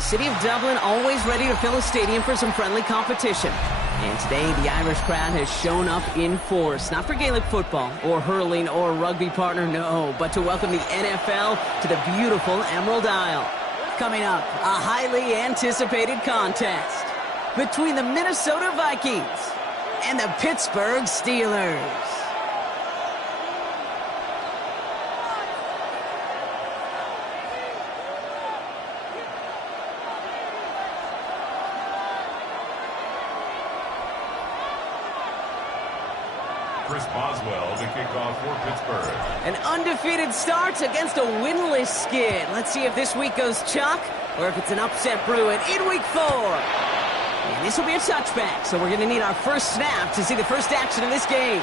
the city of Dublin always ready to fill a stadium for some friendly competition. And today, the Irish crowd has shown up in force, not for Gaelic football or hurling or rugby partner, no, but to welcome the NFL to the beautiful Emerald Isle. Coming up, a highly anticipated contest between the Minnesota Vikings and the Pittsburgh Steelers. Chris Boswell to kick off for Pittsburgh. An undefeated start against a winless skid. Let's see if this week goes chalk or if it's an upset brewing in week 4. And this will be a touchback, so we're going to need our first snap to see the first action of this game.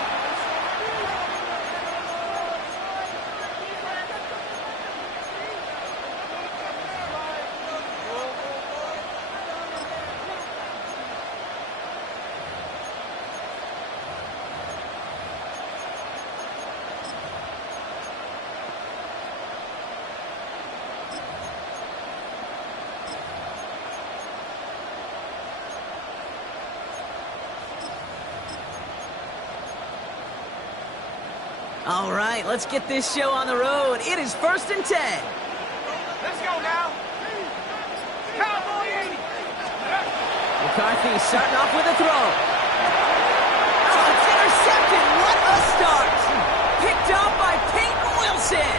All right, let's get this show on the road. It is 1st and 10. Let's go now. Cowboy 80. McCarthy starting off with a throw. Oh, it's intercepted. What a start. Picked up by Peyton Wilson.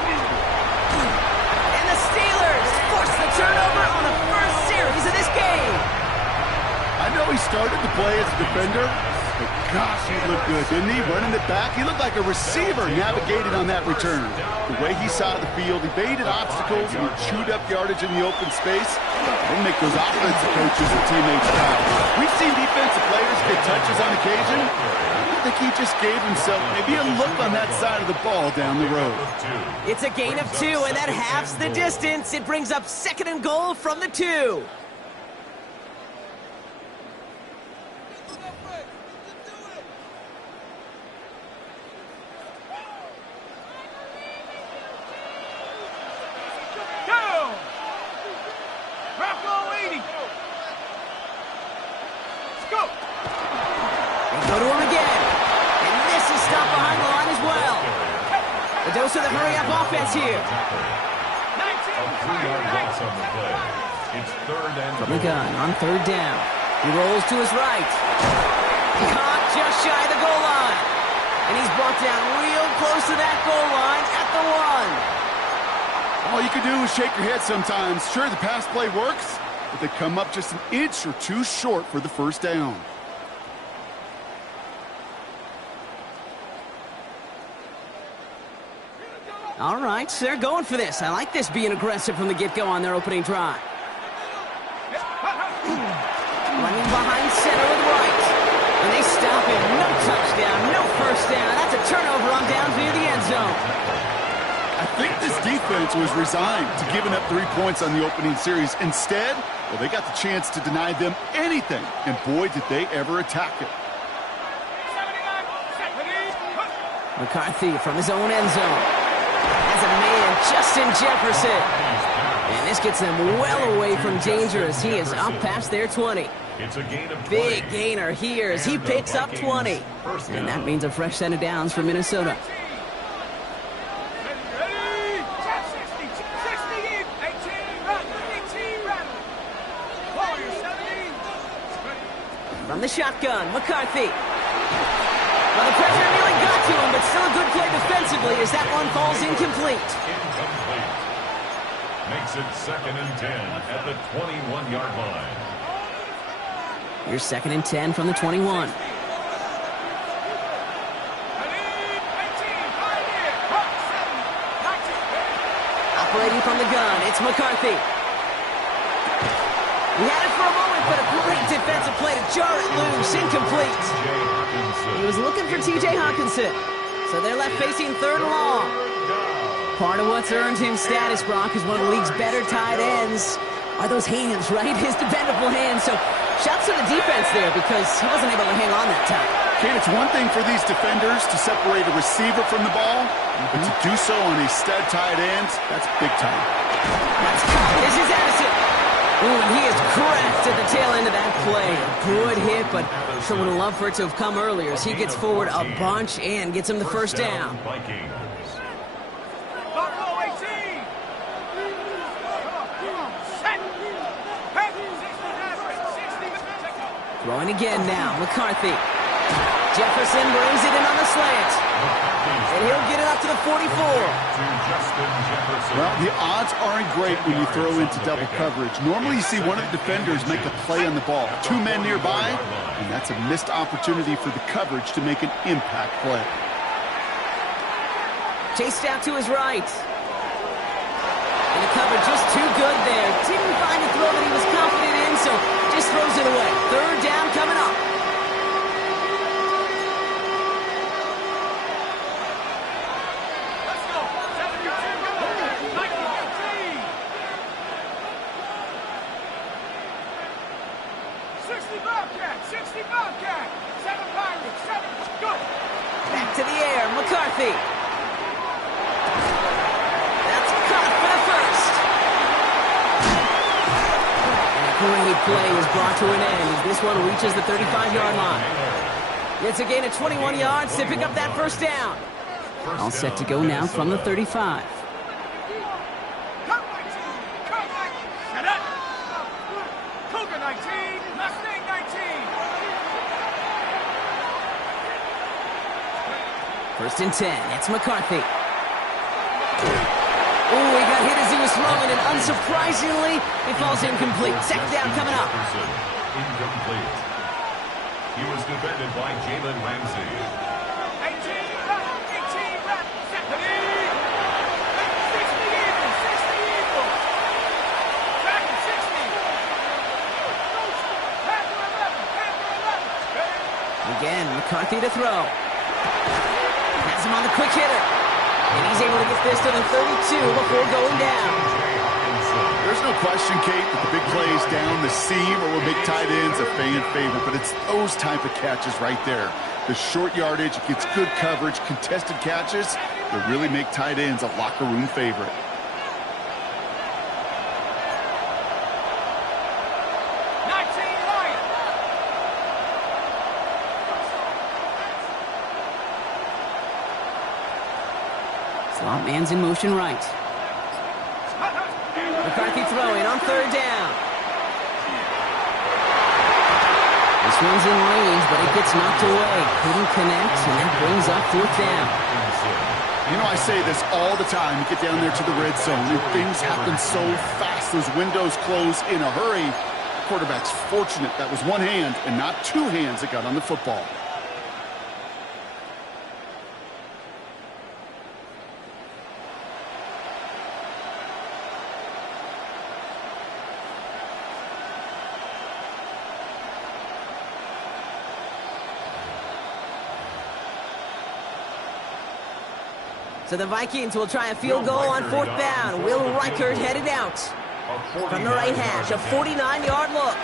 And the Steelers force the turnover on the first series of this game. I know he started the play as a defender, but gosh, he looked good, didn't he? Running it back, he looked like a receiver navigating on that return. The way he saw the field, he baited obstacles, and he chewed up yardage in the open space. They make those offensive coaches and teammates proud. We've seen defensive players get touches on occasion. I think he just gave himself maybe a look on that side of the ball down the road. It's a gain of 2, and that halves the distance. It brings up 2nd and goal from the 2. Go to him again. And this is stopped behind the line as well. A dose of the hurry-up offense here. 3-yard loss on the play. It's 3rd and From the gun on 3rd down. He rolls to his right. Caught just shy of the goal line. And he's brought down real close to that goal line at the 1. All you can do is shake your head sometimes. Sure, the pass play works, but they come up just an inch or 2 short for the first down. All right, so they're going for this. I like this being aggressive from the get-go on their opening drive. Running behind center with right. And they stop him. No touchdown, no first down. That's a turnover on down near the end zone. I think this defense was resigned to giving up 3 points on the opening series. Instead, well, they got the chance to deny them anything. And boy, did they ever attack it. McCarthy from his own end zone. As a man, Justin Jefferson. And this gets them well away from danger as he is up past their 20. It's a gain of 20. Big gainer here as he picks up 20. And that means a fresh set of downs for Minnesota. From the shotgun, McCarthy. Well, the pressure nearly got to him, but still a good play defensively as that one falls incomplete. Incomplete. Makes it 2nd and 10 at the 21-yard line. Here's 2nd and 10 from the 21. Operating from the gun, it's McCarthy. He had it for a moment, but a great defensive play to jar it loose. Incomplete. He was looking for T.J. Hawkinson. So they're left facing 3rd and long. Part of what's earned him status, Brock, is one of the league's better tight ends. Are those hands, right? His dependable hands. So shouts to the defense there because he wasn't able to hang on that time. Kate, it's one thing for these defenders to separate a receiver from the ball, but to do so on a stud tight end, that's big time. That's caught. This is Addison. Ooh, and he is cracked at the tail end of that play. Good hit, but sure would have loved for it to have come earlier as he gets forward a bunch and gets him the first down. Vikings. Buffalo 18. Set. Head. 60. Throwing again now, McCarthy. Jefferson brings it in on the slant. And he'll get it up to the 44. Well, the odds aren't great when you throw into double coverage. Normally you see one of the defenders make a play on the ball. Two men nearby, and that's a missed opportunity for the coverage to make an impact play. Chased out to his right. And the cover just too good there. Didn't find a throw that he was confident in, so just throws it away. Third down coming up. Let's go. 72. 19. 60 Bobcat. 60 Bobcat. 7 Pirates. 7. Good. Back to the air, McCarthy. That's caught for the first. And a great play is brought to an end as this one reaches the 35-yard line. It's a gain of 21 yards to pick up that first down. All set to go now from the 35. Cut 19. Cut 19. Set up. Cougar 19. Mustang 19. First and 10. It's McCarthy. Oh, he got hit as he was throwing, and unsurprisingly, it falls incomplete. Second down coming up. Incomplete. He was defended by Jalen Ramsey. 18 left. 18 left. 70. 60 Eagles. 60 Eagles. Back at 60. Panther 11. Panther 11. Again, McCarthy to throw. Has him on the quick hitter. And he's able to get this to the 32 before going down. There's no question, Kate, that the big plays down the seam or will make tight ends a fan favorite, but it's those type of catches right there. The short yardage, it gets good coverage, contested catches that really make tight ends a locker room favorite. Slot man's in motion right. McCarthy throwing on third down. This one's in range, but it gets knocked away. Couldn't connect, and that brings up fourth down. You know, I say this all the time. You get down there to the red zone, and things happen so fast. Those windows close in a hurry. The quarterback's fortunate that was one hand and not two hands that got on the football. So the Vikings will try a field goal on fourth down. Will Reichert headed out from the right hash. A 49-yard look.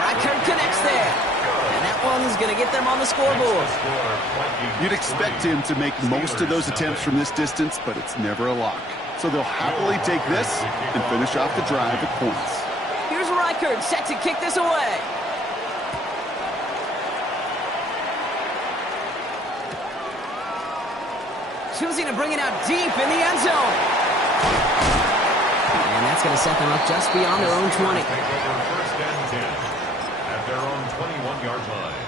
Reichert connects there. And that one's going to get them on the scoreboard. You'd expect him to make most of those attempts from this distance, but it's never a lock. So they'll happily take this and finish off the drive at points. Here's Reichert set to kick this away. Choosing to bring it out deep in the end zone. And that's going to set them up just beyond their own 20. Take over first and 10 at their own 21-yard line.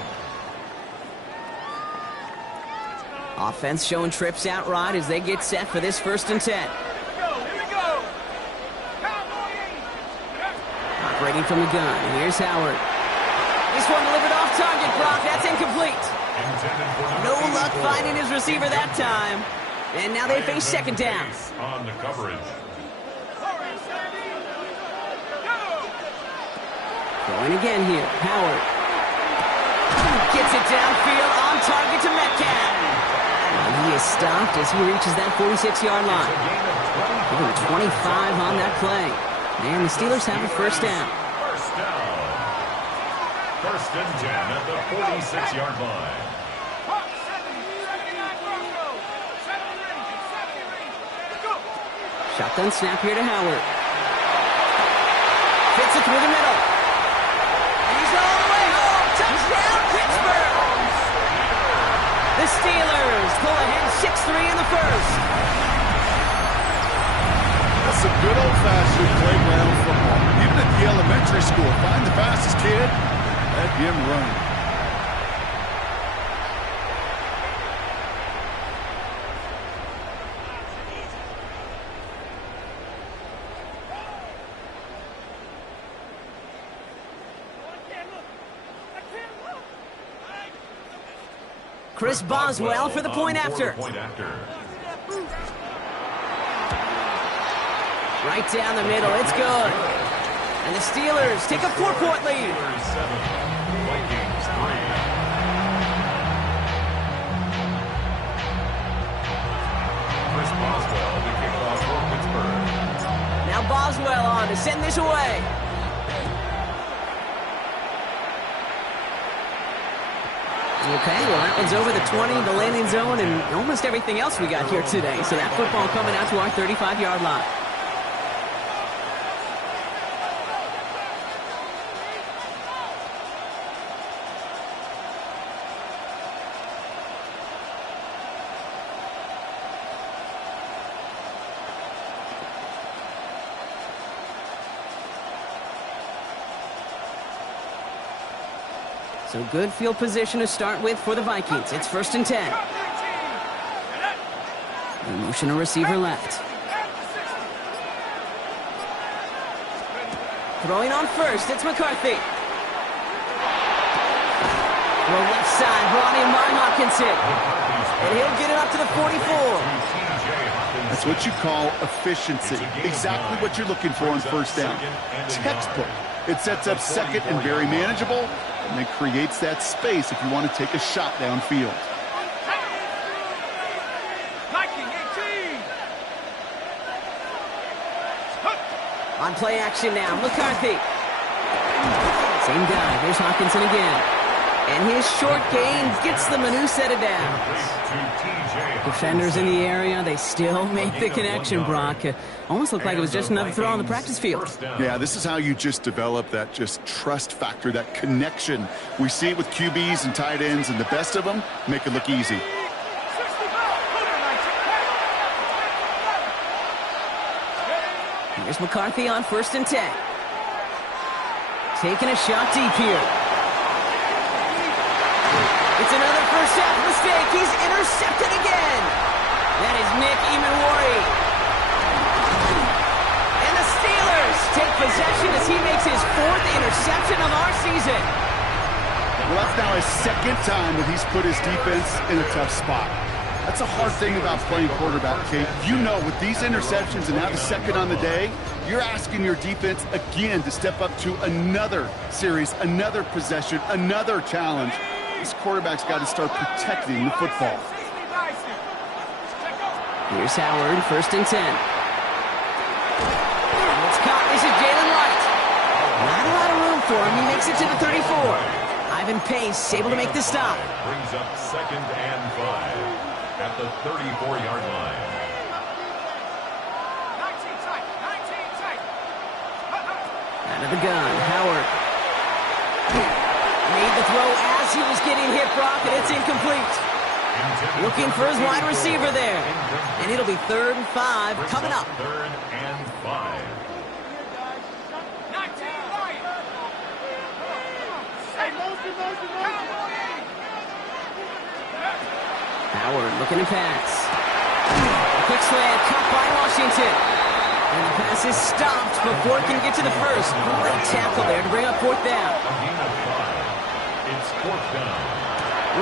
Offense showing trips out right as they get set for this first and 10. Here we go. Cowboy 8. Operating from the gun. Here's Howard. This one delivered off target, Brock. That's incomplete. No luck finding his receiver that time. And now they face second down. On the coverage. Going again here. Howard. Gets it downfield on target to Metcalf. And he is stopped as he reaches that 46-yard line. Over 25 on that play. And the Steelers have a first down. First down. First and 10 at the 46-yard line. Shotgun snap here to Howard. Gets it through the middle. He's all the way home. Touchdown, Pittsburgh. The Steelers pull ahead 6-3 in the first. That's some good old-fashioned playground football. Even at the elementary school, find the fastest kid, let him run. Chris Boswell for the point after. Right down the middle, it's good. And the Steelers take a 4-point lead. Vikings 3. Chris Boswell, the kickoff for Pittsburgh. Now Boswell on to send this away. Okay, well, that one's over the 20, the landing zone, and almost everything else we got here today. So that football coming out to our 35-yard line. So good field position to start with for the Vikings. It's 1st and 10. The motion a receiver left. Throwing on first, it's McCarthy. Throw left side, brought in by Hawkinson. And he'll get it up to the 44. That's what you call efficiency. Exactly what you're looking for on first down. Textbook. It sets up second and very manageable, and then creates that space if you want to take a shot downfield. Viking 18. On play action now, McCarthy. Same guy, there's Hawkinson again. And his short gain gets them a new set of downs. Defenders in the area, they still make the connection, Brock. Almost looked like it was just another throw on the practice field. Yeah, this is how you just develop that just trust factor, that connection. We see it with QBs and tight ends, and the best of them make it look easy. Here's McCarthy on 1st and 10. Taking a shot deep here. It's another first half mistake. He's intercepted again. That is Nick Imanwari. And the Steelers take possession as he makes his 4th interception of our season. Well, that's now his 2nd time that he's put his defense in a tough spot. That's a hard thing about playing quarterback, Kate. You know, with these interceptions and now the 2nd on the day, you're asking your defense again to step up to another series, another possession, another challenge. This quarterback's got to start protecting the football. Here's Howard, 1st and 10. It's caught. This is Jalen White. Not a lot of room for him. He makes it to the 34. Ivan Pace able to make the stop. Brings up 2nd and 5 at the 34-yard line. 19 tight. Out of the gun, Howard. Made the throw as he was getting hit, Brock, and it's incomplete. Looking for his wide receiver there. And it'll be 3rd and 5 coming up. 3rd and 5. 19 right. Howard looking to pass. A quick slant cut by Washington. And the pass is stopped before it can get to the first. Great tackle there to bring up 4th down. It's 4th down.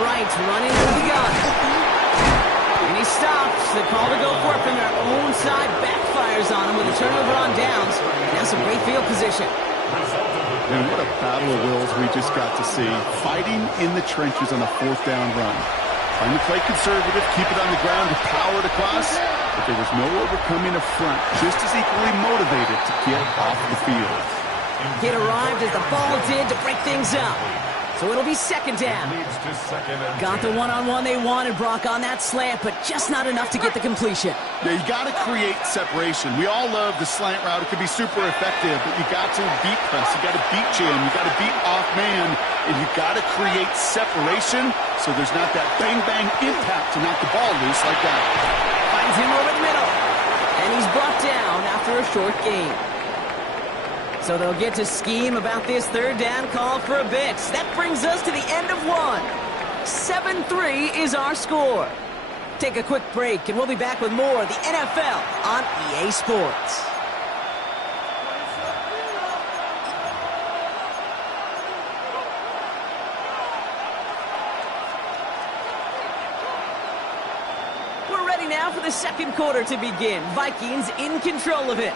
Right, running into the gun. And he stops. The call to go for it from their own side backfires on him with a turnover on downs. Now some great field position. And what a battle of wills we just got to see. Fighting in the trenches on a 4th down run. Trying to play conservative, keep it on the ground to power it across. But there was no overcoming a front, just as equally motivated to get off the field. It arrived as the ball did to break things up. So it'll be second down. Leads to second and Got the 10. one-on-one they wanted, Brock, on that slant, but just not enough to get the completion. Yeah, you got to create separation. We all love the slant route. It can be super effective, but you got to beat press. You got to beat jam. You got to beat off man, and you got to create separation so there's not that bang-bang impact to knock the ball loose like that. Finds him over the middle, and he's brought down after a short gain. So they'll get to scheme about this third down call for a bit. That brings us to the end of one. 7-3 is our score. Take a quick break, and we'll be back with more of the NFL on EA Sports. We're ready now for the second quarter to begin. Vikings in control of it.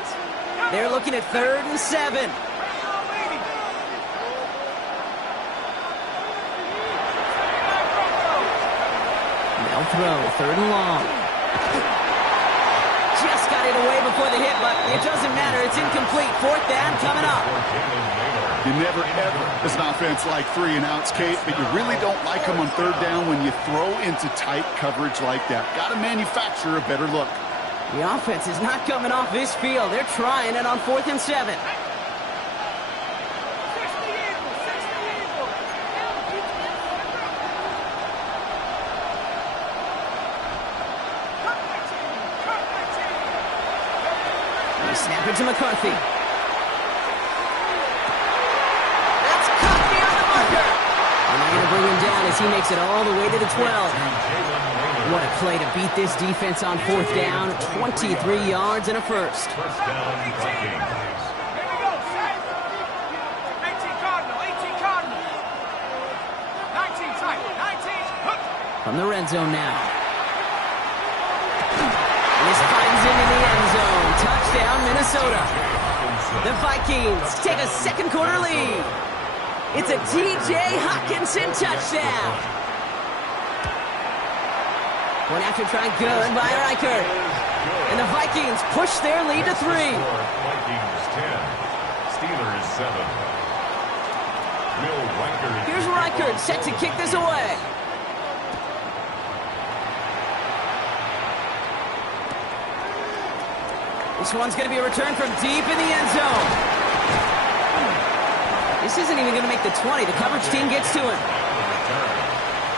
They're looking at 3rd and 7. They'll throw 3rd and long. Just got it away before the hit, but it doesn't matter. It's incomplete. 4th down coming up. You never, ever, as an offense, like 3 and outs, Kate, but you really don't like them on 3rd down when you throw into tight coverage like that. Got to manufacture a better look. The offense is not coming off this field. They're trying it on 4th and 7. They snap it to McCarthy. That's caught beyond the marker. And they're going to bring him down as he makes it all the way to the 12. What a play to beat this defense on 4th down. 23 yards and a first. First down, Vikings. Here we go, set. 18 Cardinal, 18 Cardinal. 19 tight, 19. Hook. From the red zone now. This finds him in the end zone. Touchdown, Minnesota. The Vikings take a second quarter lead. It's a T.J. Hockenson touchdown. One after try good by Reichert. And the Vikings push their lead to 3. Vikings 10, Steelers 7. Will Reichert. Here's Reichert set to kick this away. This one's going to be a return from deep in the end zone. This isn't even going to make the 20. The coverage team gets to him.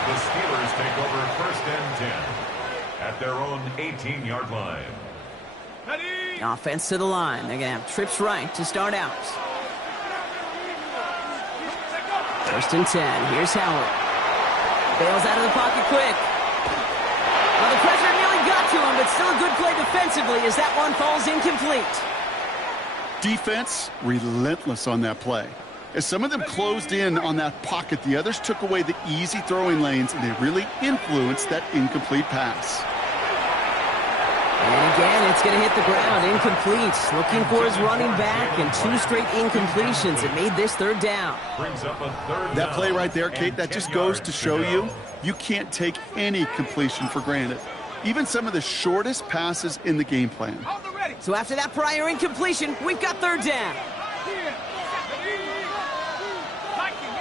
The Steelers take over 1st and 10 at their own 18-yard line. Ready. Offense to the line. They're going to have trips right to start out. 1st and 10. Here's Howard. Bails out of the pocket quick. Well, the pressure nearly got to him, but still a good play defensively as that one falls incomplete. Defense, relentless on that play. As some of them closed in on that pocket, the others took away the easy throwing lanes, and they really influenced that incomplete pass. And again, it's going to hit the ground, incomplete. Looking for his running back, and 2 straight incompletions. It made this 3rd down. Brings up a 3rd That down play right there, Kate, and that just 10 goes yards to show go. you can't take any completion for granted. Even some of the shortest passes in the game plan. On the ready. So after that prior incompletion, we've got 3rd down. Here. Viking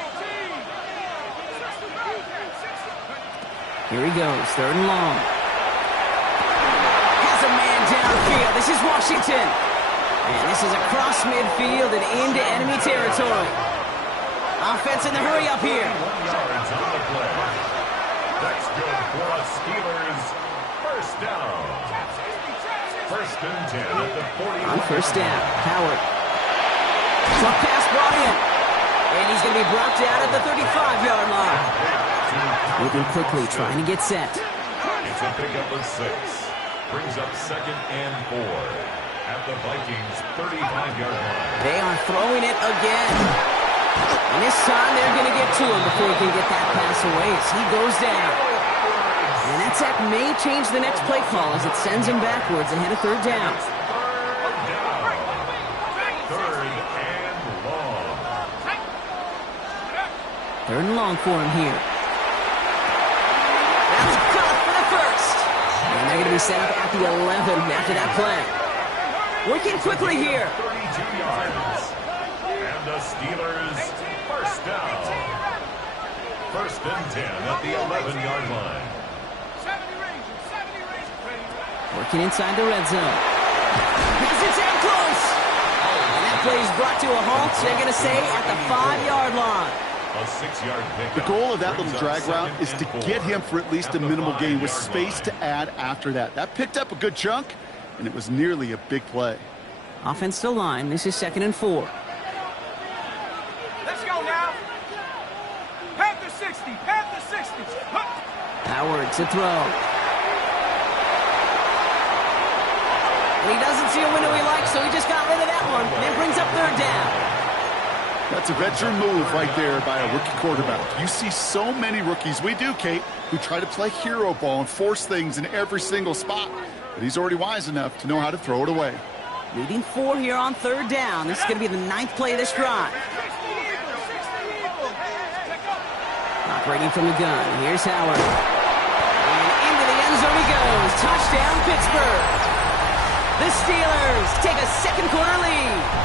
18. Here he goes, 3rd and long. Has a man downfield. This is Washington. And this is across midfield and into enemy territory. Offense in the hurry up here. 21 yards on the play. That's good for a Steelers 1st down. 1st and 10 at the 40. On 1st down, Howard. Truck pass brought in. And he's going to be brought down at the 35-yard line. Moving quickly, trying to get set. It's a pickup of 6. Brings up 2nd and 4 at the Vikings 35-yard line. They are throwing it again. And this time they're going to get to him before he can get that pass away as he goes down. And that sack may change the next play call as it sends him backwards ahead of 3rd down. 3rd and long. 3rd and long for him here. That's caught for the first. And they're going to be set up at the 11 after that play. Working quickly here. 32 yards. And the Steelers 1st down. First and 10 at the 11-yard line. 70 Rangers, 70 Rangers. Working inside the red zone. Because it's out close. And that play is brought to a halt, so they're going to say at the 5-yard line. A 6-yard pickup. The goal of that little drag route is to get him for at least a minimal gain with space to add after that. That picked up a good chunk, and it was nearly a big play. Offense to line. This is 2nd and 4. Let's go now. Panther 60, Panther 60. Howard to throw. And he doesn't see a window he likes, so he just got rid of that one. And then brings up 3rd down. That's a veteran move right there by a rookie quarterback. You see so many rookies, we do, Kate, who try to play hero ball and force things in every single spot. But he's already wise enough to know how to throw it away. Leading 4 here on 3rd down. This is going to be the 9th play of this drive. Operating from the gun. Here's Howard. And into the end zone he goes. Touchdown, Pittsburgh. The Steelers take a 2nd quarter lead.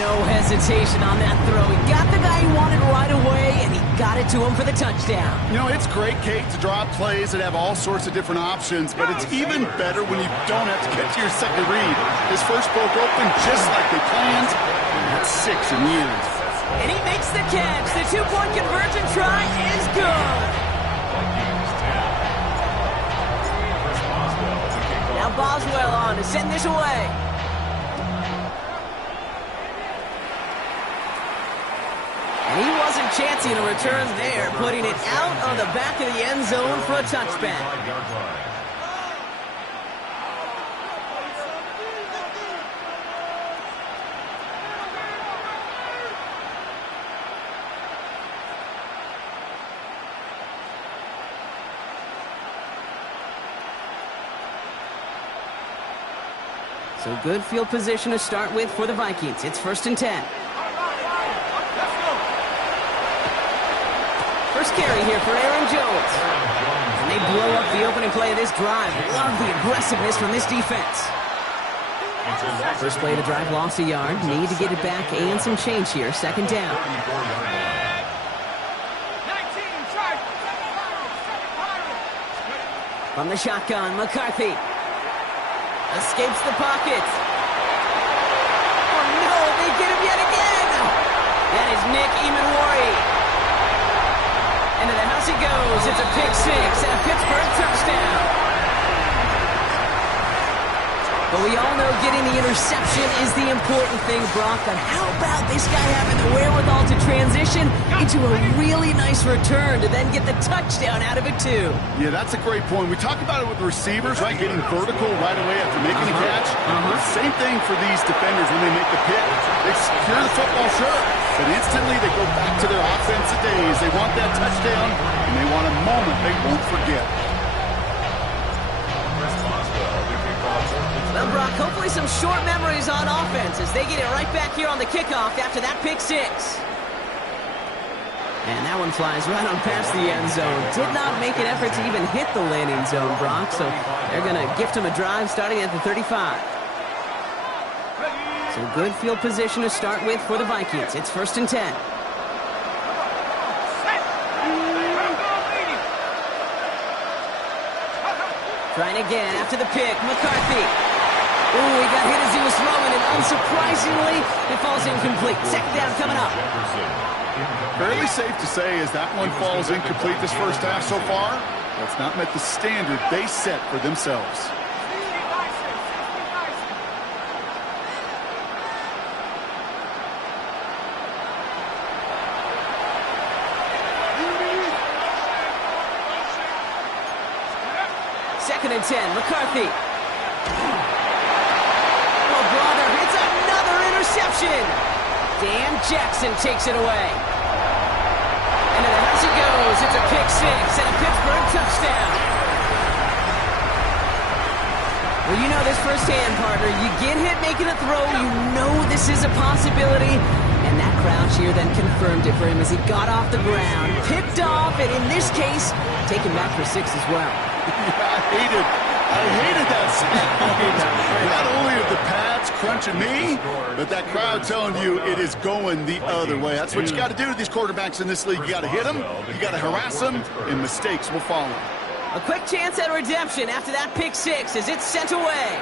No hesitation on that throw. He got the guy he wanted right away, and he got it to him for the touchdown. You know, it's great, Kate, to draw plays that have all sorts of different options, but it's even better when you don't have to get to your second read. His first broke open just like they planned, and that's 6 in years. And he makes the catch. The 2-point conversion try is good. Now Boswell on to send this away. And he wasn't chancing a return there, putting it out on the back of the end zone for a touchback. So good field position to start with for the Vikings. It's 1st and 10. First carry here for Aaron Jones. And they blow up the opening play of this drive. Love the aggressiveness from this defense. First play of the drive, lost a yard. Need to get it back and some change here. 2nd down. From the shotgun, McCarthy. Escapes the pocket. Oh no, they get him yet again. That is Nick Emanwari. Into the house he goes. It's a pick 6 and a Pittsburgh touchdown. But we all know getting the interception is the important thing, Brock. But how about this guy having the wherewithal to transition into a really nice return to then get the touchdown out of it, too? Yeah, that's a great point. We talk about it with the receivers, right? Getting vertical right away after making a catch. Same thing for these defenders when they make the pick. They secure the football, sure, but instantly they go back to their offensive days. They want that touchdown, and they want a moment they won't forget. Well, Brock, hopefully some short memories on offense as they get it right back here on the kickoff after that pick 6. And that one flies right on past the end zone. Did not make an effort to even hit the landing zone, Brock, so they're going to gift him a drive starting at the 35. So good field position to start with for the Vikings. It's 1st and 10. Trying again after the pick, McCarthy. Ooh, he got hit as he was throwing, and unsurprisingly, it falls incomplete. 2nd down coming up. Fairly safe to say as that one falls incomplete this first half so far, that's not met the standard they set for themselves. Second and 10, McCarthy. Oh, brother, it's another interception. Dan Jackson takes it away. And to the house he goes. It's a pick 6 and a Pittsburgh touchdown. Well, you know this firsthand, partner. You get hit making a throw, you know this is a possibility. And that crowd cheer then confirmed it for him as he got off the ground, picked off, and in this case, taken back for 6 as well. I hated that sound. Not only are the pads crunching me, but that crowd telling you it is going the other way. That's what you got to do to these quarterbacks in this league. You got to hit them, you got to harass them, and mistakes will follow. A quick chance at redemption after that pick six as it's sent away.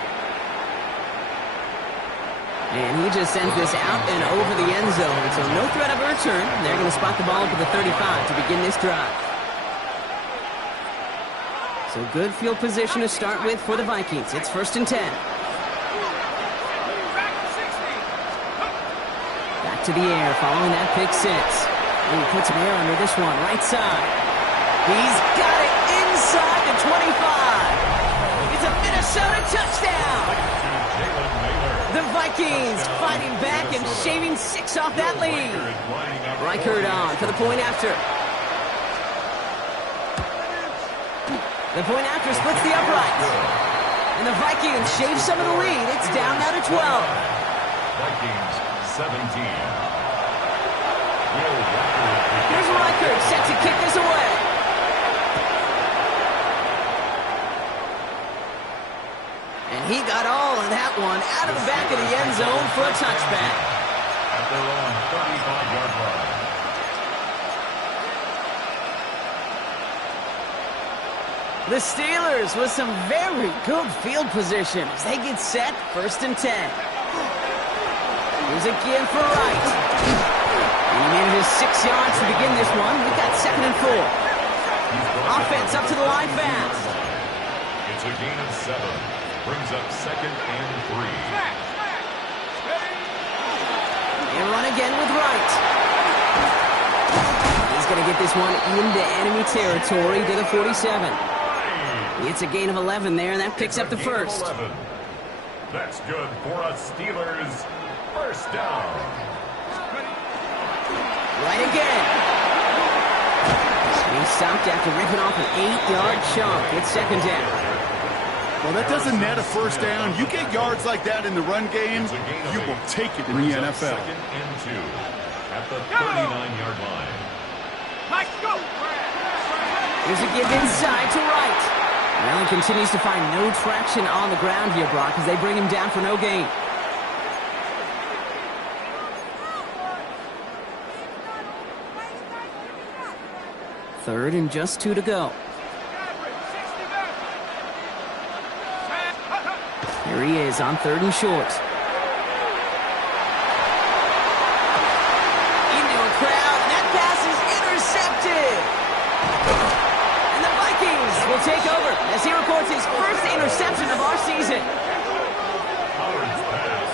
And he just sends this out and over the end zone, so no threat of a return. They're going to spot the ball up at the 35 to begin this drive. So good field position to start with for the Vikings. It's 1st and 10. Back to the air following that pick six. And he puts some air under this one, right side. He's got it inside the 25. It's a Minnesota touchdown. The Vikings fighting back and shaving 6 off that lead. Reichert on for the point after. The point after splits the uprights. And the Vikings shave some of the lead. It's down now to 12. Vikings 17. Here's Reichert set to kick this away. And he got all of that one out of the back of the end zone for a touchback. At their own 35-yard line. The Steelers with some very good field position as they get set, 1st and 10. Here's again for Wright. And he manages 6 yards to begin this one. We've got 2nd and 4. Offense up to the line fast. It's a gain of 7. Brings up 2nd and 3. And run again with Wright. He's going to get this one into enemy territory to the 47. It's a gain of 11 there, and that picks up the first. 11. That's good for a Steelers 1st down. Right again. He stopped after ripping off an 8-yard chunk. It's 2nd down. Well, that doesn't net a 1st down. You get yards like that in the run game, you will take it in the NFL. 2nd and 2 at the 39-yard line. Mike, go! Here's a give inside to Wright. Allen continues to find no traction on the ground here, Brock, as they bring him down for no gain. Third and just 2 to go. Here he is on 3rd and short. Into a crowd, and that pass is intercepted. And the Vikings will take over as he records his first interception of our season. Howard's pass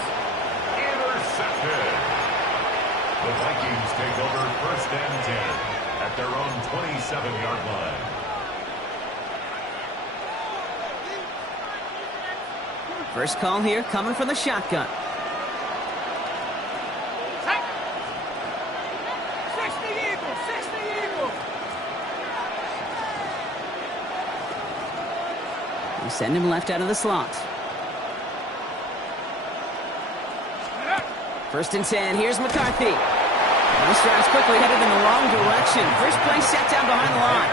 intercepted. The Vikings take over 1st and 10 at their own 27-yard line. First call here coming from the shotgun. 60 Eagles, 60 Eagles. We send him left out of the slot. 1st and 10. Here's McCarthy. This drive's quickly headed in the wrong direction. First play set down behind the line.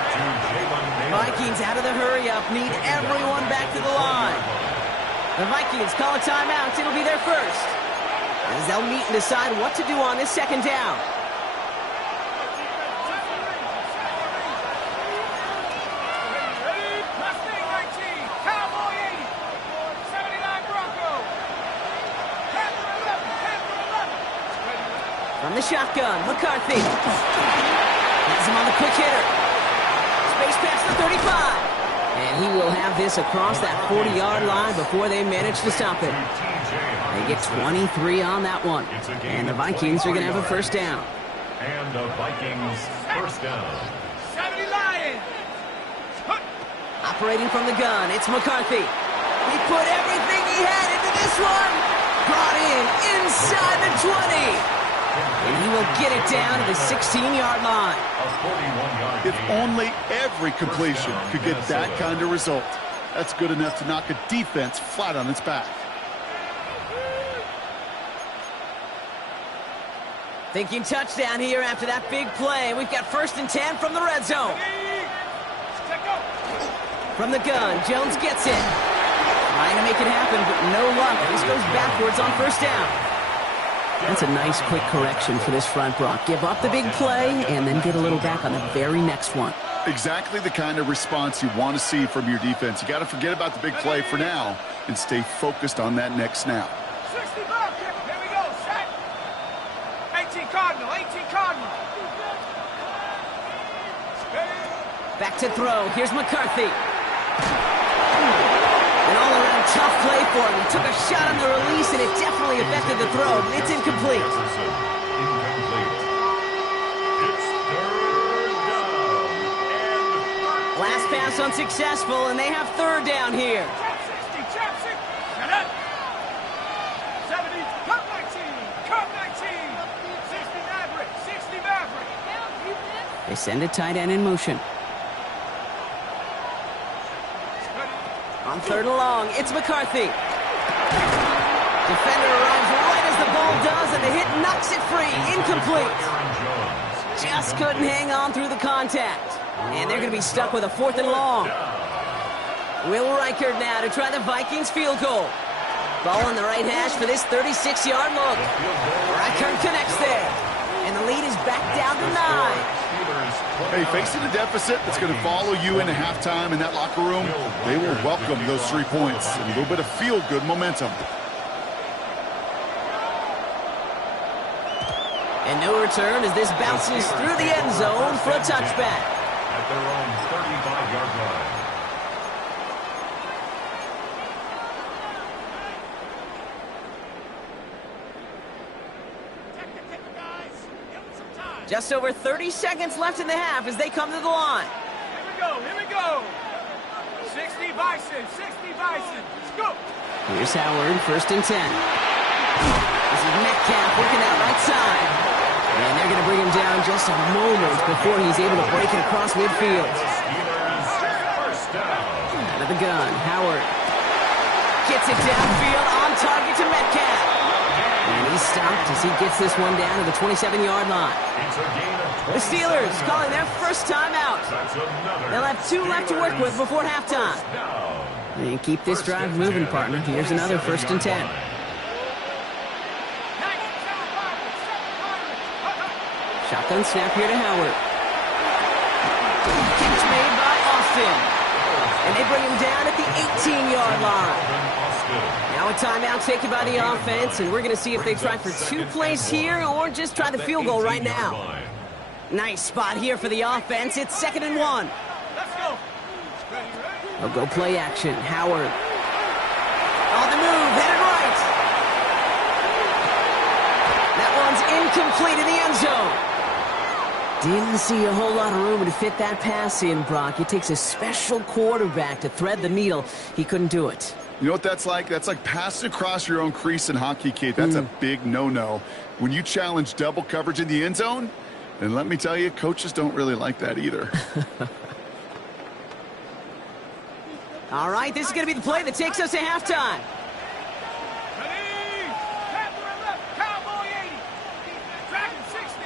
Vikings out of the hurry-up. Need everyone back to the line. The Vikings call a timeout. It'll be their first, as they'll meet and decide what to do on this 2nd down. Mustang 19, Cowboy 80, 79 Bronco, Panther 11, Panther 11. From the shotgun, McCarthy. Has him on the quick hitter. Space pass to 35. And he will have this across that 40-yard line before they manage to stop it. They get 23 on that one. And the Vikings are going to have a 1st down. And the Vikings 1st down. 70 Lions. Operating from the gun, it's McCarthy. He put everything he had into this one. Brought in inside the 20. And he will get it down to the 16-yard line. If only every completion could get that kind of result. That's good enough to knock a defense flat on its back. Thinking touchdown here after that big play. We've got 1st and 10 from the red zone. From the gun, Jones gets it. Trying to make it happen, but no luck. This goes backwards on first down. That's a nice quick correction for this front, Brock. Give up the big play and then get a little back on the very next one. Exactly the kind of response you want to see from your defense. You got to forget about the big play for now and stay focused on that next snap. 60 back. Here we go. Set. 18 Cardinal. 18 Cardinal. Back to throw. Here's McCarthy. An all-around tough play for him. He took a shot on the release, and it definitely affected the throw. It's incomplete. It's third down. Last pass unsuccessful, and they have third down here. Trap 60. Trap 60. Shut up. 70. Cut 19. Cut 19. 60 Maverick. 60 Maverick. They send a tight end in motion. On third and long, it's McCarthy. Defender arrives right as the ball does, and the hit knocks it free. Incomplete. Just couldn't hang on through the contact. And they're going to be stuck with a fourth and long. Will Reichard now to try the Vikings field goal. Ball on the right hash for this 36-yard look. Reichard connects there. And the lead is back down to 9. Hey, facing a deficit that's going to follow you into halftime in that locker room, they will welcome those 3 points and a little bit of feel-good momentum. And no return as this bounces through the end zone for a touchback. At their own 35-yard line. Just over 30 seconds left in the half as they come to the line. Here we go. Here we go. 60 Bison. 60 Bison. Let's go. Here's Howard, first and 10. This is Metcalf working that right side. And they're going to bring him down just a moment before he's able to break it across midfield. First down. Out of the gun, Howard gets it downfield on target to Metcalf. And he's stopped as he gets this one down to the 27-yard line. It's a gain of The Steelers calling their first time out. That's another. They'll have 2 left to work with before halftime. Down. And keep this drive moving, partner. Here's another first and 10. Shotgun snap here to Howard. Catch made by Austin. And they bring him down at the 18-yard line. Now a timeout taken by the offense, and we're going to see if they try for 2 plays here or just try the field goal right now. Nice spot here for the offense. It's 2nd and 1. Let's go. They'll go play action. Howard on the move, headed right. That one's incomplete in the end zone. Didn't see a whole lot of room to fit that pass in, Brock. It takes a special quarterback to thread the needle. He couldn't do it. You know what that's like? That's like passing across your own crease in hockey, Kate. That's a big no-no. When you challenge double coverage in the end zone, and let me tell you, coaches don't really like that either. All right, this is going to be the play that takes us to halftime. Ready? Panther and left. Cowboy 80. Dragon 60.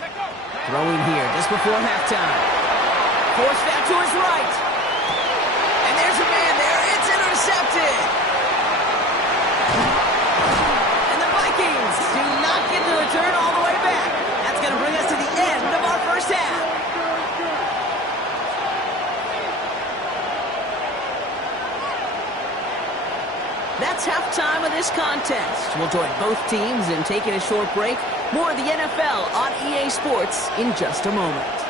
Take over. Throwing here just before halftime. Forced out to his right. And there's a man there. It's intercepted. And the Vikings do not get the return all the way back. That's going to bring us to the end of our first half. That's halftime of this contest. We'll join both teams in taking a short break. More of the NFL on EA Sports in just a moment.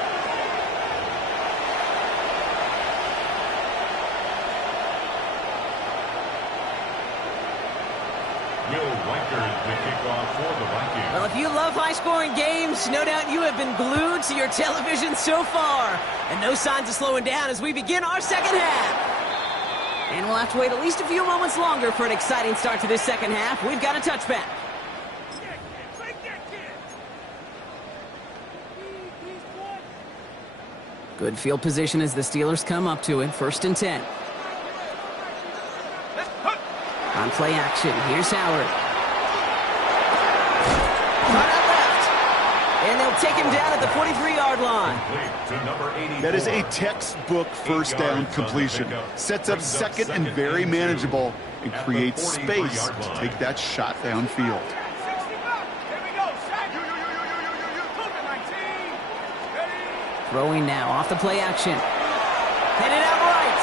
Will Reichard the kickoff for the Vikings. Well, if you love high-scoring games, no doubt you have been glued to your television so far. And no signs of slowing down as we begin our second half. And we'll have to wait at least a few moments longer for an exciting start to this second half. We've got a touchback. Good field position as the Steelers come up to it. 1st and 10. On play action, here's Howard. Right out left. And they'll will take him down at the 43-yard line. That is a textbook first down completion. Sets up second and very manageable and creates space to take that shot downfield. Throwing now off the play action. Headed out right.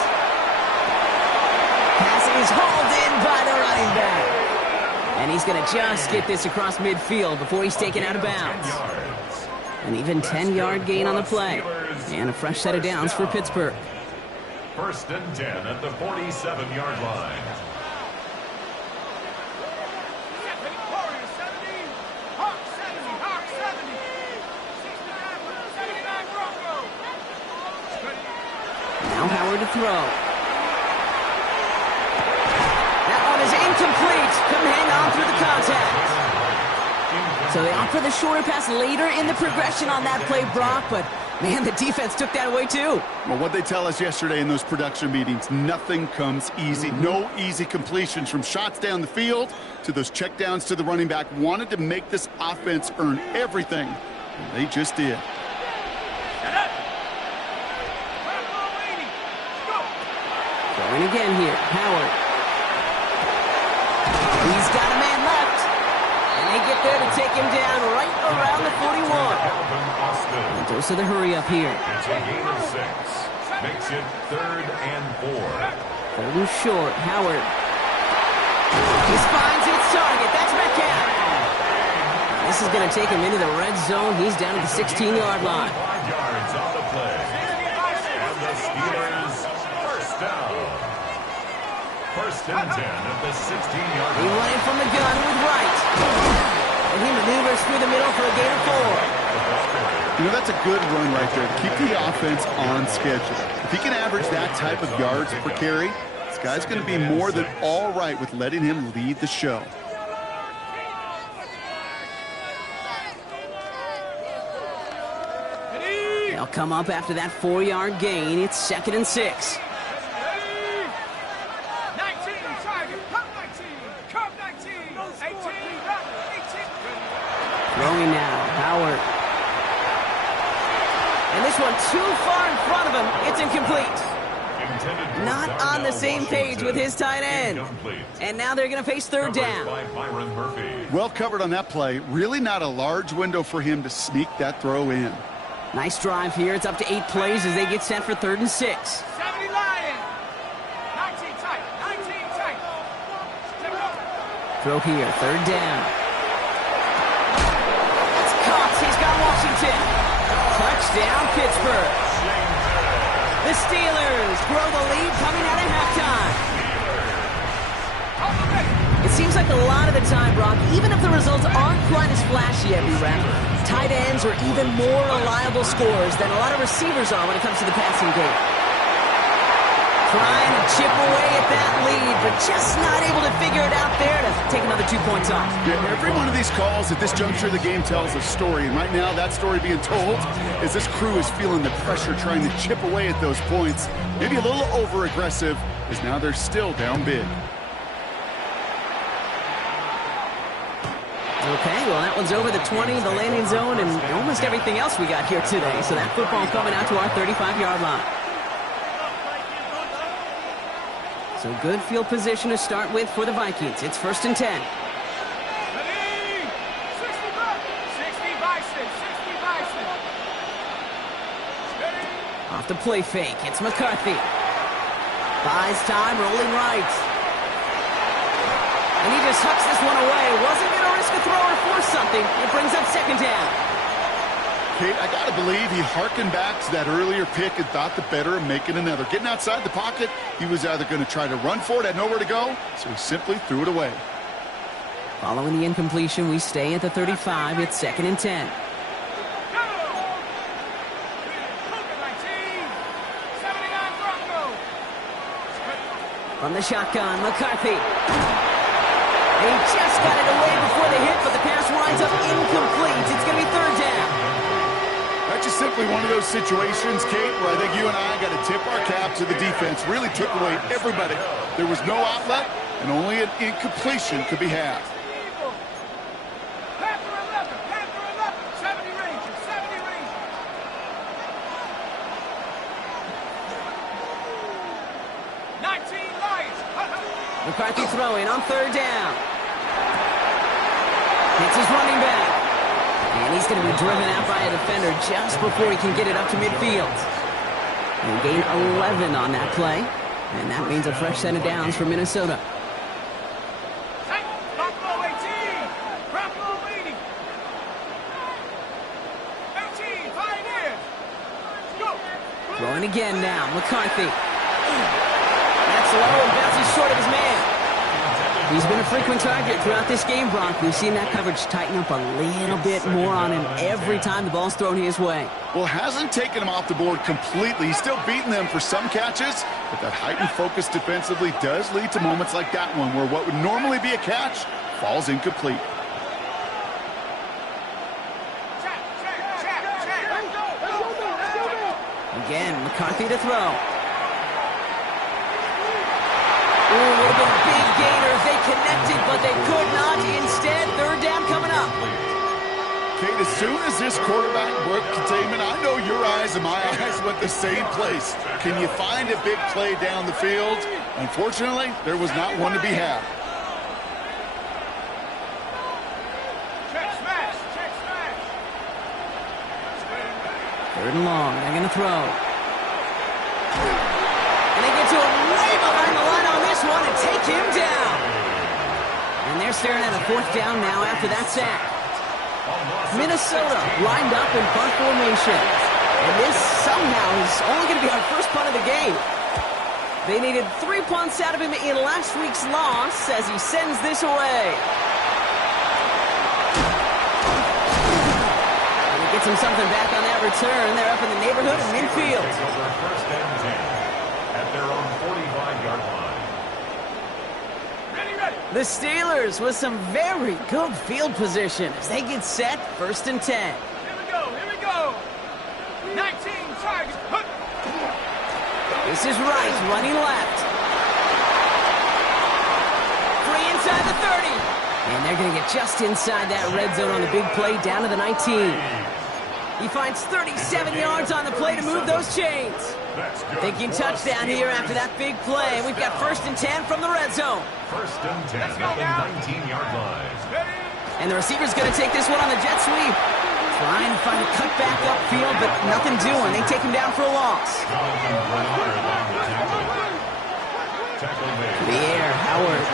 Pass is hauled in by the running back. And he's going to just get this across midfield before he's taken out of bounds. An even 10-yard gain on the play. And a fresh set of downs for Pittsburgh. First and 10 at the 47-yard line. Now Howard to throw. That one is incomplete. Couldn't hang on through the contact. So they opt for the shorter pass later in the progression on that play, Brock, but man, the defense took that away too. Well, what they tell us yesterday in those production meetings, nothing comes easy. No easy completions, from shots down the field to those checkdowns to the running back. Wanted to make this offense earn everything, and they just did. Throwing again here, Howard. He's got a man left. And they get there to take him down right around the 41. And those are the hurry up here. It's a gain of 6. Makes it 3rd and 4. Third and short, Howard. He finds its target. That's Metcalf. This is going to take him into the red zone. He's down at the 16-yard line. 5 yards on the play. And the Steelers first down. First and 10 at the 16-yard He line. running from the gun with Wright. And he maneuvers through the middle for a gain of 4. You know, that's a good run right there. Keep the offense on schedule. If he can average that type of yards per carry, this guy's going to be more than all right with letting him lead the show. They'll come up after that 4-yard gain. It's 2nd and 6. Throwing now, Howard. And this one too far in front of him. It's incomplete. Not on the same page with his tight end. And now they're going to face third down. Well covered on that play. Really not a large window for him to sneak that throw in. Nice drive here. It's up to 8 plays as they get set for 3rd and 6. 70 Lion. 19 tight. 19 tight. Throw here, 3rd down. It's caught. He's got Washington. Touchdown, Pittsburgh. The Steelers grow the lead coming out of halftime. It seems like a lot of the time, Brock, even if the results aren't quite as flashy every rep, tight ends are even more reliable scorers than a lot of receivers are when it comes to the passing game. Trying to chip away at that lead, but just not able to figure it out there to take another 2 points off. Yeah, every one of these calls at this juncture of the game tells a story, and right now that story being told is this crew is feeling the pressure trying to chip away at those points. Maybe a little over-aggressive, as now they're still down big. Okay, well, that one's over the 20, the landing zone, and almost everything else we got here today. So that football coming out to our 35-yard line. So good field position to start with for the Vikings. It's 1st and 10. 60 Bison. 60 Bison. Off the play fake, it's McCarthy. Buys time, rolling right. And he just hucks this one away. Wasn't going to risk a throw or force something. It brings up 2nd down. Kate, I got to believe he hearkened back to that earlier pick and thought the better of making another. Getting outside the pocket, he was either going to try to run for it, had nowhere to go, so he simply threw it away. Following the incompletion, we stay at the 35. It's 2nd and 10. From the shotgun, McCarthy. And he just got it away before the hit, but the pass winds up incomplete. It's going to be 3rd down. That's just simply one of those situations, Kate, where I think you and I got to tip our cap to the defense. Really took away everybody. There was no outlet, and only an incompletion could be had. Panther 11, 70 Rangers, McCarthy throwing on third down. Hits his running back. And he's going to be driven out by a defender just before he can get it up to midfield. And gain 11 on that play. And that means a fresh set of downs for Minnesota. Buffalo 18. Buffalo leading. 18. Pioneers. Go. Throwing again now. McCarthy. That's low and bounces short of his man. He's been a frequent target throughout this game, Bronk. We've seen that coverage tighten up a little bit more on him every time the ball's thrown his way. Well, hasn't taken him off the board completely. He's still beating them for some catches, but that heightened focus defensively does lead to moments like that one where what would normally be a catch falls incomplete. Again, McCarthy to throw. Ooh, would have been a big gainer if they connected, but they could not. Instead, third down coming up. Kate, as soon as this quarterback broke containment, I know your eyes and my eyes went the same place. Can you find a big play down the field? Unfortunately, there was not one to be had. Check smash. Check smash. Third and long. They're going to throw. And they get to him way behind the line on this one and take him down. And they're staring at a fourth down now after that sack. Minnesota lined up in punt formation. And this somehow is only going to be our first punt of the game. They needed 3 punts out of him in last week's loss as he sends this away. And he gets him something back on that return. They're up in the neighborhood of midfield. First and 10 at their own 45-yard line. The Steelers with some very good field position as they get set, first and 10. Here we go. 19 targets. This is Wright running left. Free inside the 30. And they're going to get just inside that red zone on the big play down to the 19. He finds 37 yards on the play to move those chains. Thinking touchdown here after that big play. We've got first and 10 from the red zone. First and 10 at the 19-yard line. And the receiver's going to take this one on the jet sweep. Trying to find a cut back upfield, but nothing doing. They take him down for a loss. To the air, Howard.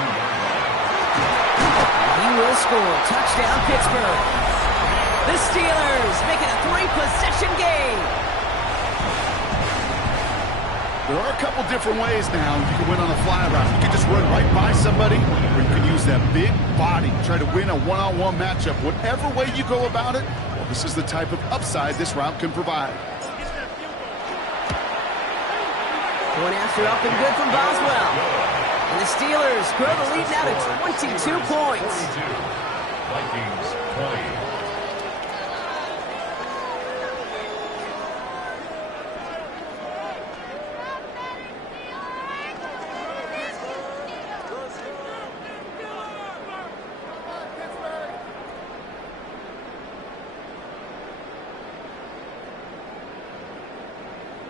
He will score. Touchdown, Pittsburgh. The Steelers making a 3-possession game. There are a couple different ways now you can win on a fly route. You can just run right by somebody, or you can use that big body, try to win a one-on-one matchup. Whatever way you go about it, well, this is the type of upside this route can provide. Going after up and good from Boswell. And the Steelers grow the lead now to 22 points. Vikings 20.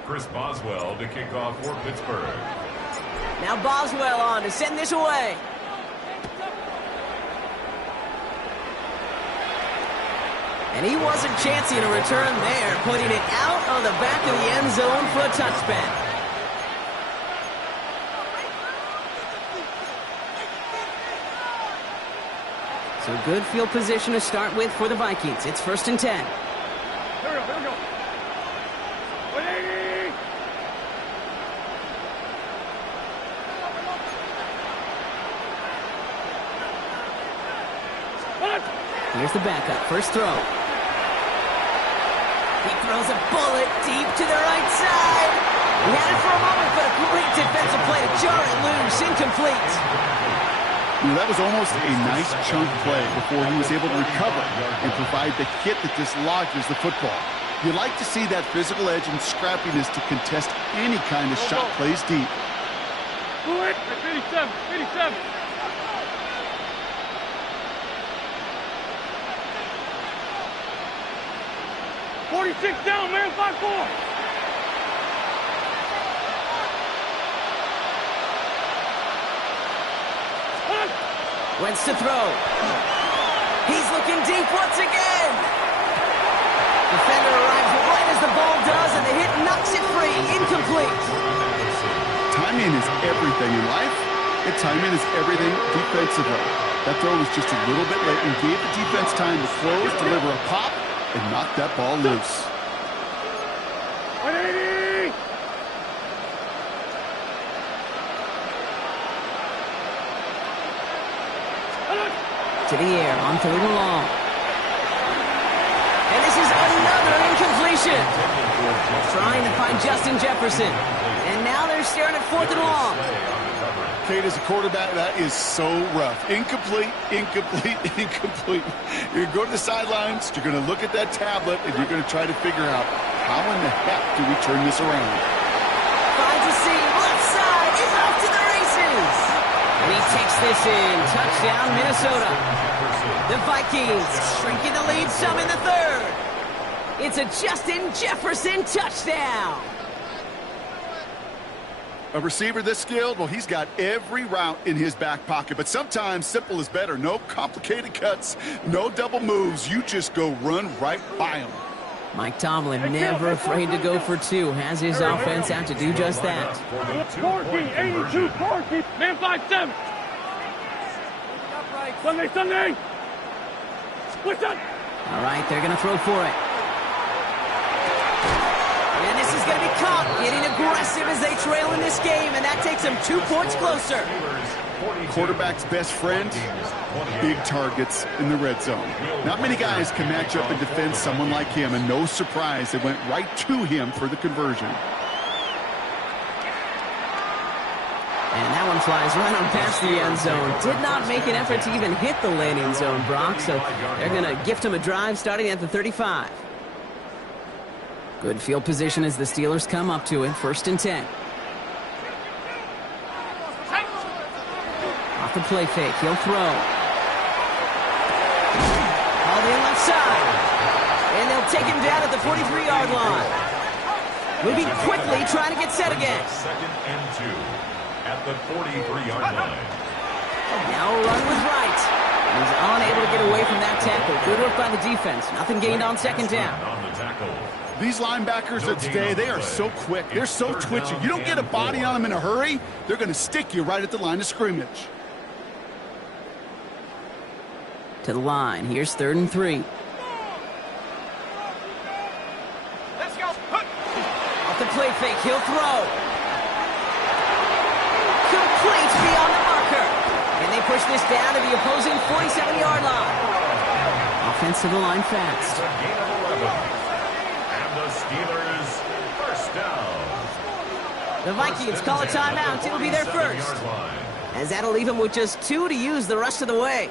Chris Boswell to kick off for Pittsburgh. Now Boswell on to send this away. And he wasn't chancing a return there, putting it out of the back of the end zone for a touchback. So good field position to start with for the Vikings. It's first and 10. Here we go. 180. Here's the backup. First throw. He throws a bullet deep to the right side. He had it for a moment, but a great defensive play to jar it loose. Incomplete. That was almost a nice chunk play before he was able to recover and provide the hit that dislodges the football. You like to see that physical edge and scrappiness to contest any kind of shot plays deep. 87. 46 down, man. 5-4. Wentz to throw. He's looking deep once again. Defender arrives right as the ball does, and the hit knocks it free. Incomplete. Timing is everything in life, and timing is everything defensively. That throw was just a little bit late and gave the defense time to close, deliver a pop, and knock that ball loose. 180! To the air on 3rd and long. And this is another incompletion. Trying to find Justin Jefferson. And now they're staring at 4th and long. Kate, as a quarterback, that is so rough. Incomplete, incomplete, incomplete. You're going to go to the sidelines, you're going to look at that tablet, and you're going to try to figure out how in the heck do we turn this around. Finds a seam, left side, he's off to the races. And he takes this in. Touchdown, Minnesota. The Vikings shrinking the lead some in the 3rd. It's a Justin Jefferson touchdown. A receiver this skilled, well, he's got every route in his back pocket. But sometimes simple is better. No complicated cuts, no double moves. You just go run right by him. Mike Tomlin never afraid to go for 2. Has his offense out to do just that. Corky, 82, Corky. Man 5-7. Sunday. What's up? All right, they're going to throw for it. And this is going to be caught. Getting aggressive as they trail in this game, and that takes them 2 points closer. Quarterback's best friend, big targets in the red zone. Not many guys can match up and defend someone like him, and no surprise, they went right to him for the conversion. And that one flies right on past the end zone. Did not make an effort to even hit the landing zone, Brock, so they're going to gift him a drive starting at the 35. Good field position as the Steelers come up to it. 1st and 10. Off the play fake, he'll throw. All in left side. And they'll take him down at the 43-yard line. Moving quickly, trying to get set again. 2nd and 2 at the 43-yard line. Now a run with Wright. He's unable to get away from that tackle. Good work by the defense. Nothing gained on 2nd down. On the tackle. These linebackers of today, they are so quick. They're so twitchy. You don't get a body on them in a hurry, they're going to stick you right at the line of scrimmage. To the line. Here's 3rd and 3. Let's go. Off the play fake, he'll throw. Complete beyond the marker. And they push this down to the opposing 47-yard line. Offense to the line fast. It's a gain of 11. And the Steelers, 1st down. The Vikings call a timeout. It'll be their first. As that'll leave them with just 2 to use the rest of the way.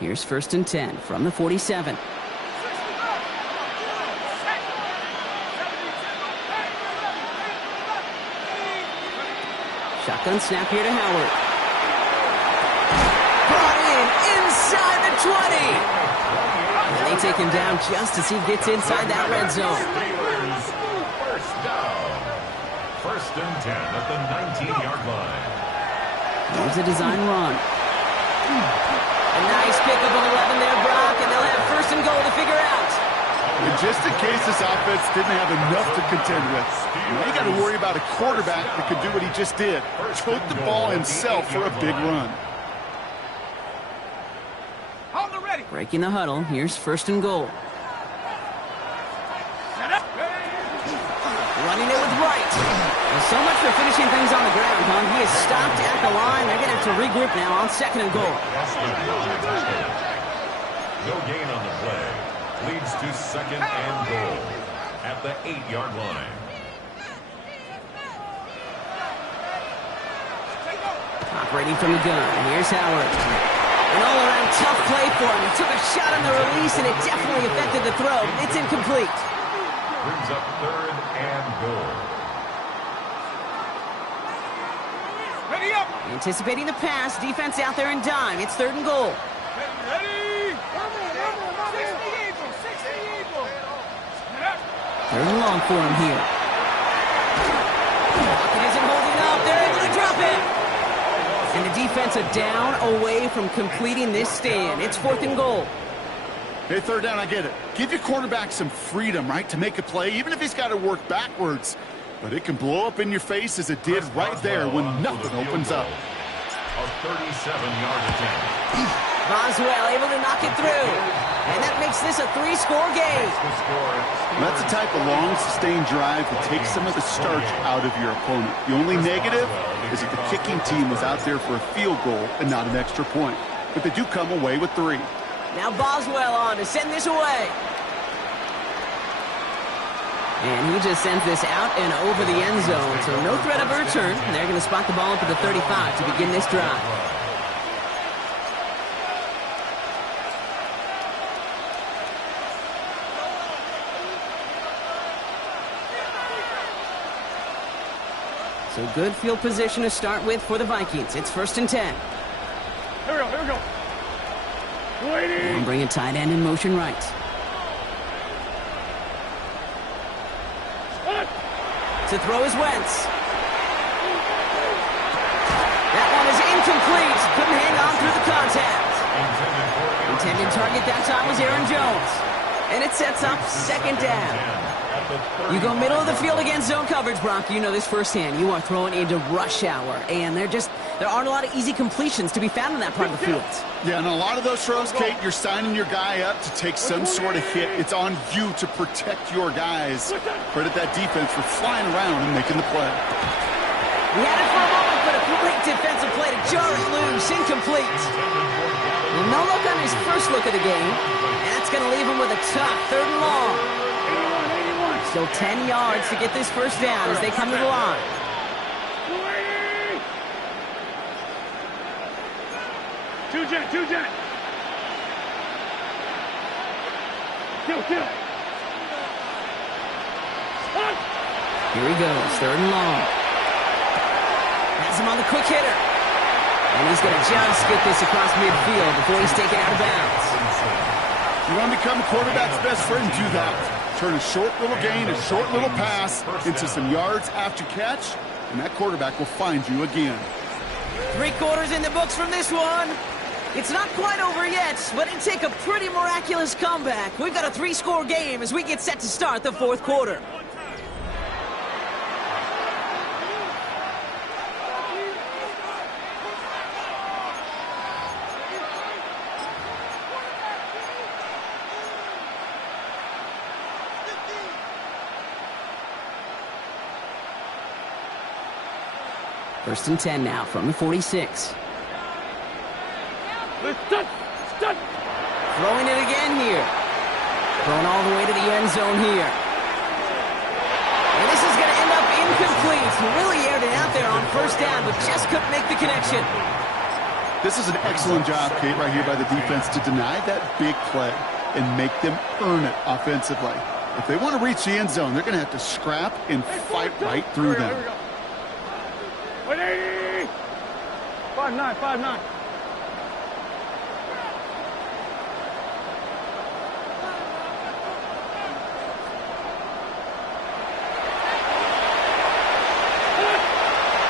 Here's 1st and 10 from the 47. Shotgun snap here to Howard. Brought in inside the 20. And they take him down just as he gets inside that red zone. Steelers, 1st down. 1st and 10 at the 19-yard line. Here's a design run. A nice pickup of 11 there, Brock, and they'll have 1st and goal to figure out. And just in case this offense didn't have enough to contend with, now you got to worry about a quarterback that could do what he just did. Took the ball himself for a big run. On the ready. Breaking the huddle. Here's 1st and goal. Set up. Running it with Wright. Well, so much for finishing things on the ground, huh? He is stopped at the line. They're going to have to regroup now on 2nd and goal. No gain on the play. Leads to 2nd and goal at the 8-yard line. Operating from the gun. Here's Howard. An all-around tough play for him. He took a shot on the release, and it definitely affected the throw. It's incomplete. Brings up 3rd and goal. Ready, Giddy up. Anticipating the pass, defense out there in dime. It's 3rd and goal. Ready? 60 Eagles, 60 Eagles. 3rd and long for him here. It isn't holding up. They're able to drop it. And the defense a down away from completing this stand. It's 4th and goal. Hey, 3rd down, I get it. Give your quarterback some freedom, right, to make a play, even if he's got to work backwards. But it can blow up in your face as it did right there when nothing opens up. A 37-yard attempt. Boswell able to knock it through. And that makes this a 3-score game. That's the type of long, sustained drive that takes some of the starch out of your opponent. The only negative is that the kicking team was out there for a field goal and not an extra point. But they do come away with 3. Now Boswell on to send this away. And he just sends this out and over the end zone. So no threat of a return. And they're going to spot the ball up at the 35 to begin this drive. So good field position to start with for the Vikings. It's 1st and 10. Here we go, here we go. Waiting. And bring a tight end in motion right. To throw is Wentz. That one is incomplete. Couldn't hang on through the contact. Intended target that time was Aaron Jones. And it sets up 2nd down. You go middle of the field against zone coverage, Brock. You know this firsthand. You are throwing into rush hour. And there aren't a lot of easy completions to be found in that part of the field. Yeah, and a lot of those throws, Kate, you're signing your guy up to take some sort of hit. It's on you to protect your guys. Credit that defense for flying around and making the play. We had it for a moment, but a great defensive play to jar it loose. Incomplete. Well, no look on his first look of the game. And that's going to leave him with a tough 3rd and long. Still 10 yards to get this 1st down as they come to the line. Two jet. Kill. Here he goes, 3rd and long. Has him on the quick hitter. And he's going to just get this across midfield before he's taken out of bounds. You want to become a quarterback's best friend, do that. Turn a short little gain, a short little pass into some yards after catch, and that quarterback will find you again. 3 quarters in the books from this one. It's not quite over yet, but it'd take a pretty miraculous comeback. We've got a 3-score game as we get set to start the 4th quarter. First and 10 now from the 46. Throwing it again here. Throwing all the way to the end zone here. And this is going to end up incomplete. He really aired it out there on 1st down, but just couldn't make the connection. This is an excellent job, Kate, right here by the defense to deny that big play and make them earn it offensively. If they want to reach the end zone, they're going to have to scrap and fight right through them. 180! 5-9.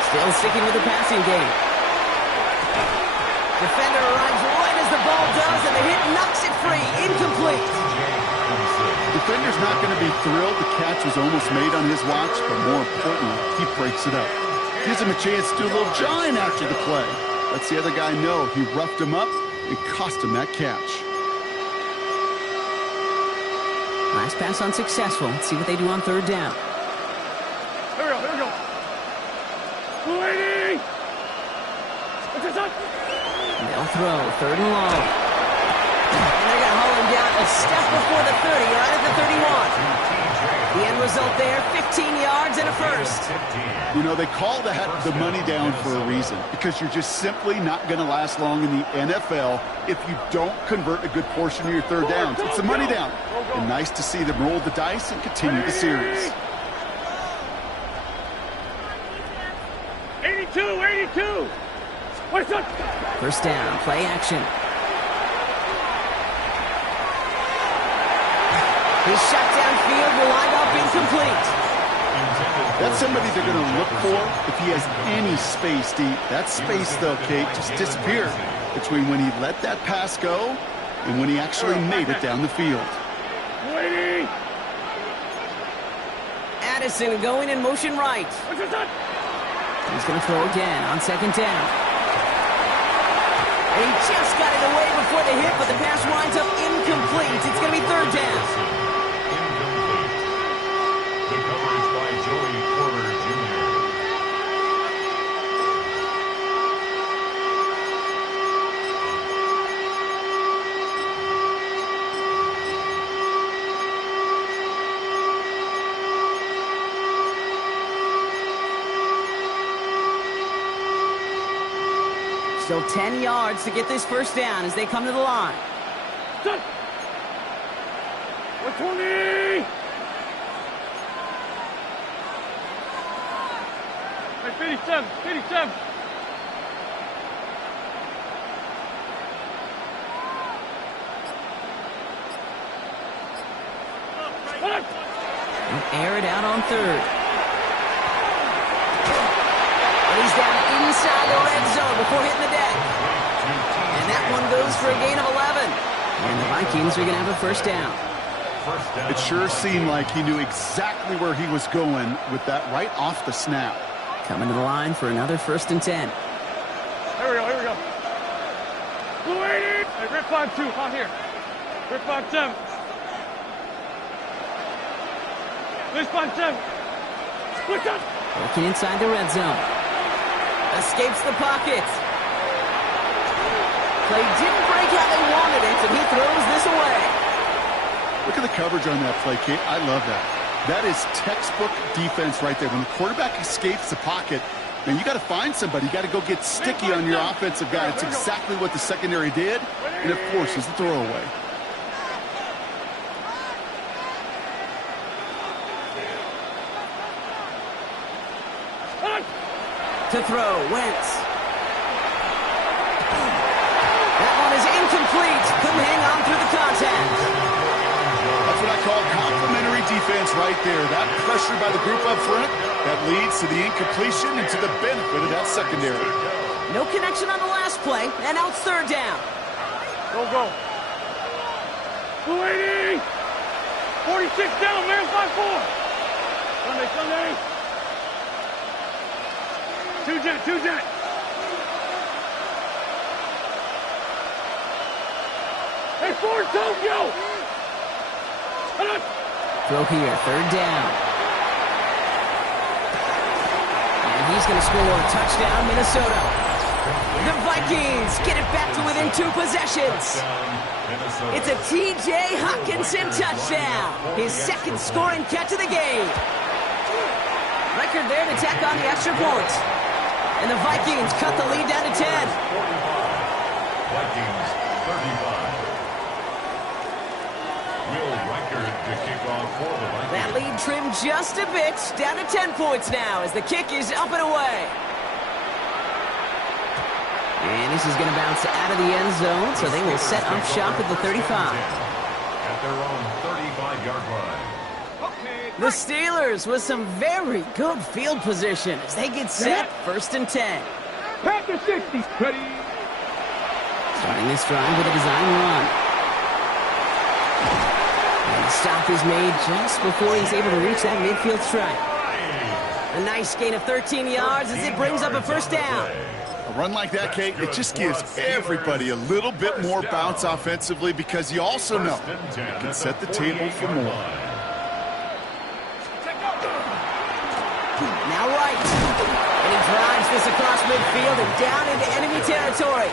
Still sticking with the passing game. Defender arrives right as the ball does, and the hit knocks it free. Incomplete. Defender's not going to be thrilled the catch was almost made on his watch, but more importantly, he breaks it up. Gives him a chance to do a little jawing after the play. Lets the other guy know he roughed him up and cost him that catch. Last pass unsuccessful. Let's see what they do on 3rd down. Here we go. 280! What's this up? They'll throw, 3rd and long. And they're going to haul him down a step before the 30, right at the 31. The end result there, 15 yards and a 1st. You know, they call that the money down for a reason, because you're just simply not going to last long in the NFL if you don't convert a good portion of your 3rd downs. It's the money down. And nice to see them roll the dice and continue the series. 82! 82. What's up? First down, play action. His shot downfield will wind up incomplete. That's somebody they're going to look for if he has any space deep. That space, though, Kate, just disappeared between when he let that pass go and when he actually made it down the field. Waiting. Addison going in motion right. What's up? He's going to throw again on second down. And he just got it away before the hit, but the pass winds up incomplete. It's going to be third down. The coverage by Joey Porter Jr. Still 10 yards to get this first down as they come to the line. 120. 57. 57. Air it out on third. And he's down inside the red zone before hitting the deck. And that one goes for a gain of 11. And the Vikings are going to have a first down. It sure seemed like he knew exactly where he was going with that right off the snap. Coming to the line for another first and 10. Here we go. Blue 80. Hey, Rip 5-2, on here. Rip 5-7. This 5-7. Switch up. Working inside the red zone. Escapes the pocket. Play didn't break how they wanted it, and he throws this away. Look at the coverage on that play, Kate. I love that. That is textbook defense right there. When the quarterback escapes the pocket, man, you got to find somebody. You got to go get sticky on your offensive guy. It's exactly what the secondary did, and it forces the throwaway. To throw, Wentz. That one is incomplete. Couldn't hang on through the contact. That's what I call complimentary defense right there. That pressure by the group up front, that leads to the incompletion and to the benefit of that secondary. No connection on the last play, and now it's third down. Go. Blue 80. 46 down, man, 5-4. Sunday. Two jet. Hey, Ford, Tokyo! Throw here, third down. And he's going to score a touchdown, Minnesota. The Vikings get it back to within 2 possessions. It's a T.J. Hockenson touchdown. His second scoring catch of the game. Record there to tack on the extra point. And the Vikings cut the lead down to 10. Vikings 35. Will Reichard to kick off for the Vikings. That lead trimmed just a bit, down to 10 points now as the kick is up and away. And this is going to bounce out of the end zone, so they will set up shop at the 35. At their own 35-yard line. The Steelers with some very good field position as they get set, first and 10. Pack the 60. Ready. Starting this drive with a design run. And the stop is made just before he's able to reach that midfield strike. A nice gain of 13 yards as it brings up a first down. A run like that, Kate, it just gives everybody a little bit more bounce offensively because you also know it can set the table for more. Now right. And he drives this across midfield and down into enemy territory.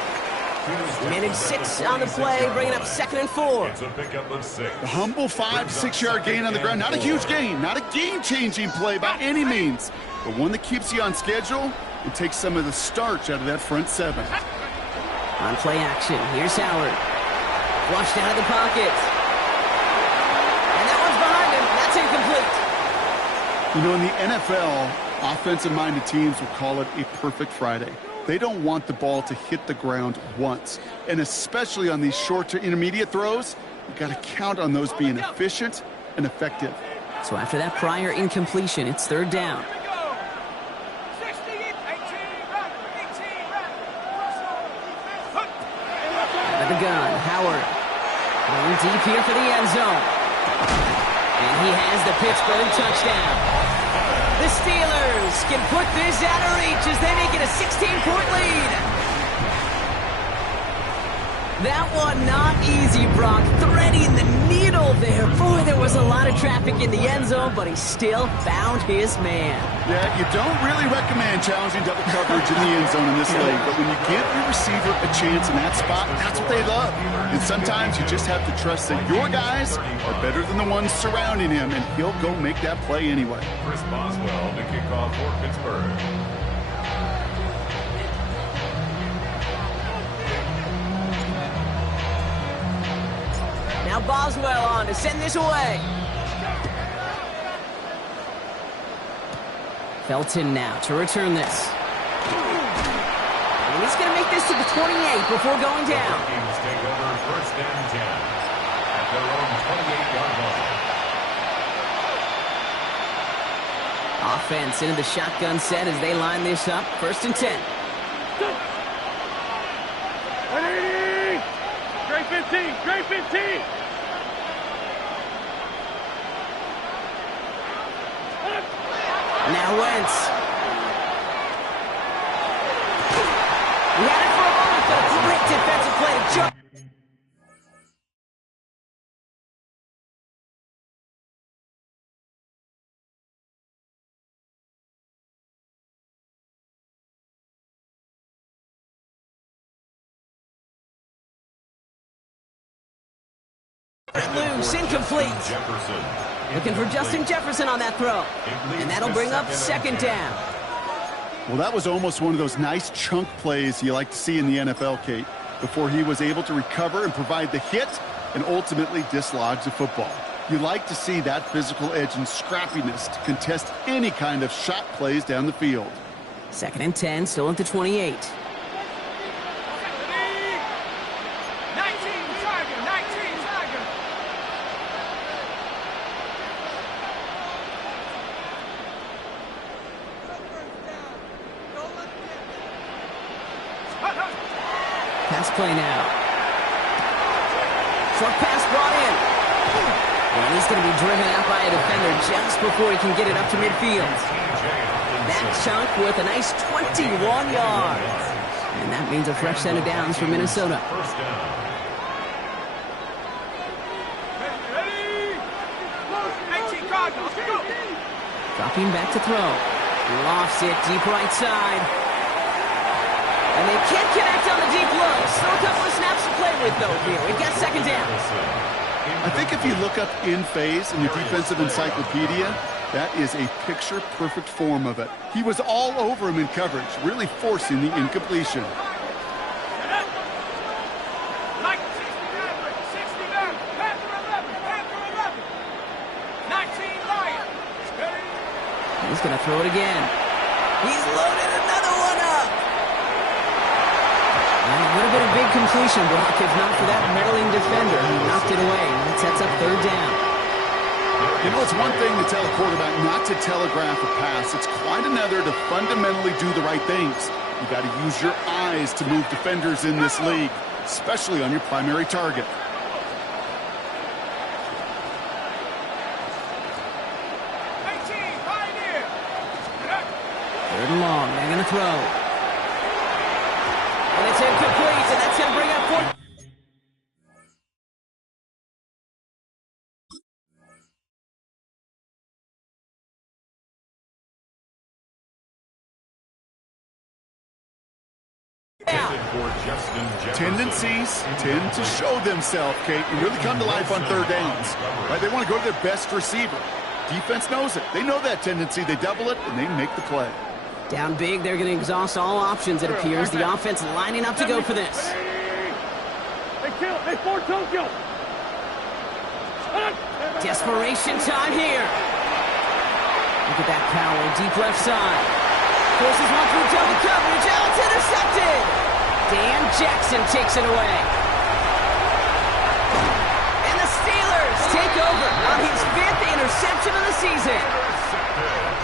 Managed 6 on the play, bringing up 2nd and 4. It's a pickup of 6. A humble 5-6 yard gain on the ground. Not a huge gain, not a game-changing play by any means, but one that keeps you on schedule and takes some of the starch out of that front 7. On play action, here's Howard. Flushed out of the pocket. And that one's behind him. That's incomplete. You know, in the NFL, Offensive-minded teams will call it a perfect Friday. They don't want the ball to hit the ground once. And especially on these short to intermediate throws, you got to count on those being efficient and effective. So after that prior incompletion, it's third down. Out of the gun, Howard. Going deep here for the end zone. And he has the Pittsburgh touchdown. The Steelers can put this out of reach as they make it a 16-point lead. That one not easy, Brock. Threading the needle there. Boy, there was a lot of traffic in the end zone, but he still found his man. Yeah, you don't really recommend challenging double coverage in the end zone in this league, but when you give your receiver a chance in that spot, that's what they love. And sometimes you just have to trust that your guys are better than the ones surrounding him, and he'll go make that play anyway. Chris Boswell to kick off for Pittsburgh. Now Boswell on to send this away. Felton now to return this. And he's going to make this to the 28 before going down. Vikings take over first and 10 at their own 28-yard line. Offense into the shotgun set as they line this up. First and 10. 180! Straight 15! Straight 15! Now Wentz. He had it for a moment, but a great defensive play to jump. Loose, incomplete. Jefferson. Looking for Justin Jefferson on that throw. And that'll bring up second down. Well, that was almost one of those nice chunk plays you like to see in the NFL, Kate, before he was able to recover and provide the hit and ultimately dislodge the football. You like to see that physical edge and scrappiness to contest any kind of shot plays down the field. Second and 10, still at the 28. 19 Tiger! 19 Tiger! Pass play now. Short pass brought in. And he's going to be driven out by a defender just before he can get it up to midfield. That chunk with a nice 21 yards. And that means a fresh set of downs for Minnesota. First down. Ready! 18 Cardinals, go! Dropping back to throw. Lofts it deep right side. And they can't connect on the deep look. Still a couple of snaps to play with, though, here. We've got second down. I think if you look up in phase in the defensive encyclopedia, that is a picture-perfect form of it. He was all over him in coverage, really forcing the incompletion. 60 Maverick, 60 Maverick, Panther 11, Panther 11. 19 Lion. Ready? He's going to throw it again. He's loaded another one up. And it would have been a big completion block if not for that meddling defender. He knocked it away. That sets up third down. You know, it's one thing to tell a quarterback not to telegraph a pass. It's quite another to fundamentally do the right things. You got to use your eyes to move defenders in this league, especially on your primary target. 18 Pioneer. Third and long. They're going to throw. And it's incomplete, and that's going to bring up fourth. Tendencies tend to show themselves, Kate, and really come to life on third downs. Right? They want to go to their best receiver. Defense knows it. They know that tendency. They double it, and they make the play. Down big, they're going to exhaust all options, it appears. The offense lining up to go for this. Hey, Fort Tokyo. Desperation time here. Look at that power, deep left side. Forces one through double coverage. Oh, it's intercepted. Dan Jackson takes it away. And the Steelers take over on his 5th interception of the season.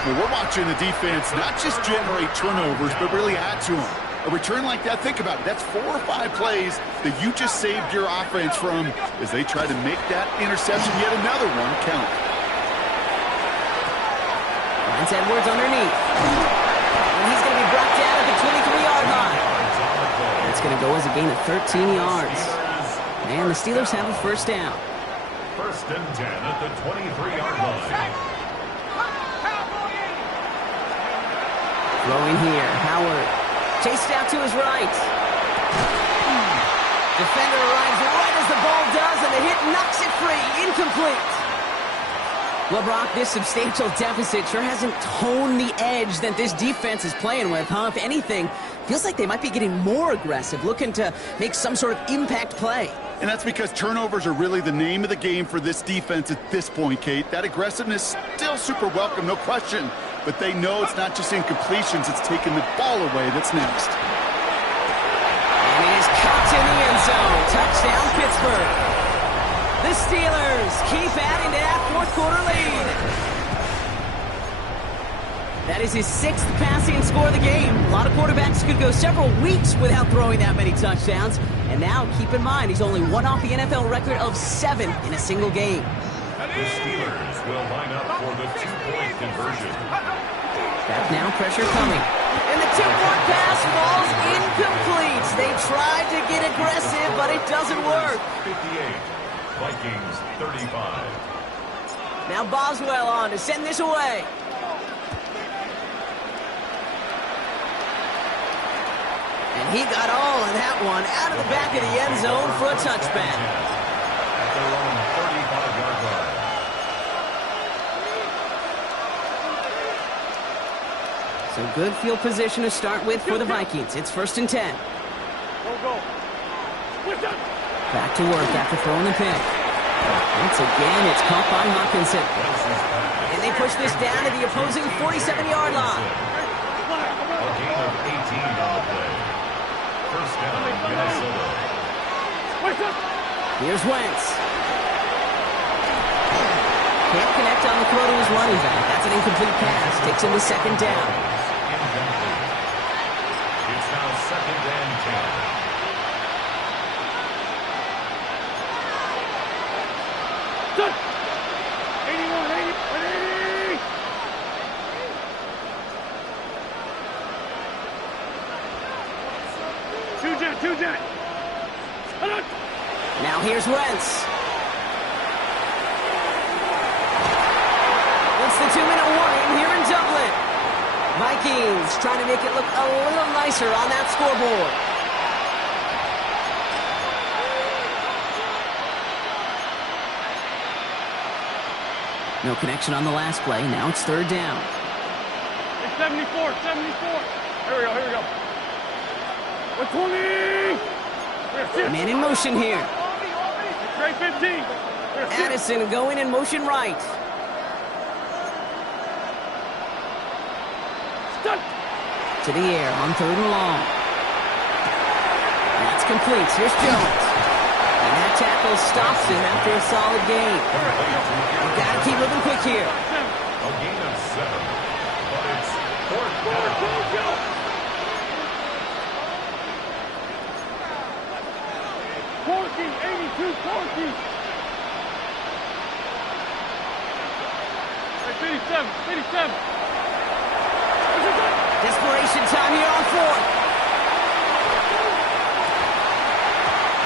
Well, we're watching the defense not just generate turnovers, but really add to them. A return like that, think about it, that's 4 or 5 plays that you just saved your offense from as they try to make that interception, yet another one, count. Lance Edwards underneath. And he's going to be brought down at the 23-yard line. It's going to go as a gain of 13 yards. And the Steelers have a first down. First and 10 at the 23-yard line. Throwing here, Howard. Chased out to his right. Defender arrives right as the ball does, and the hit knocks it free. Incomplete. Well, Brock, this substantial deficit sure hasn't toned the edge that this defense is playing with, huh? If anything, feels like they might be getting more aggressive, looking to make some sort of impact play. And that's because turnovers are really the name of the game for this defense at this point, Kate. That aggressiveness still super welcome, no question. But they know it's not just incompletions, it's taking the ball away that's next. And it is caught in the end zone. Touchdown, Pittsburgh. The Steelers keep adding to that fourth-quarter lead. That is his 6th passing score of the game. A lot of quarterbacks could go several weeks without throwing that many touchdowns. And now, keep in mind, he's only one off the NFL record of 7 in a single game. The Steelers will line up for the 2-point conversion. Back now, pressure coming. And the tip-point pass falls incomplete. They tried to get aggressive, but it doesn't work. 58, Vikings 35. Now Boswell on to send this away. And he got all of that one out of the back of the end zone for a touchback. At their own 35-yard line. So good field position to start with for the Vikings. It's first and 10. Go. Back to work after throwing the pick. Once again, it's caught by Hawkinson. And they push this down to the opposing 47-yard line. A gain of 18 on the play. First down, Minnesota. Here's Wentz. Can't connect on the throw to his running back. That's an incomplete pass. Takes him to second down. Incomplete. It's now second and 10. Good. 81, 80, 180. Two jet. Now here's Wentz. It's the 2-minute warning here in Dublin. Vikings trying to make it look a little nicer on that scoreboard. No connection on the last play. Now it's third down. It's 74. Here we go. 120. Man in motion here. Trey 15. Addison going in motion right. To the air on third and long. That's complete. Here's Jones. And that tackle stops him after a solid gain. You've got to keep moving quick here. A gain of 7. But it's fourth down. Corky, 82, Corky. 57. Desperation time here on fourth.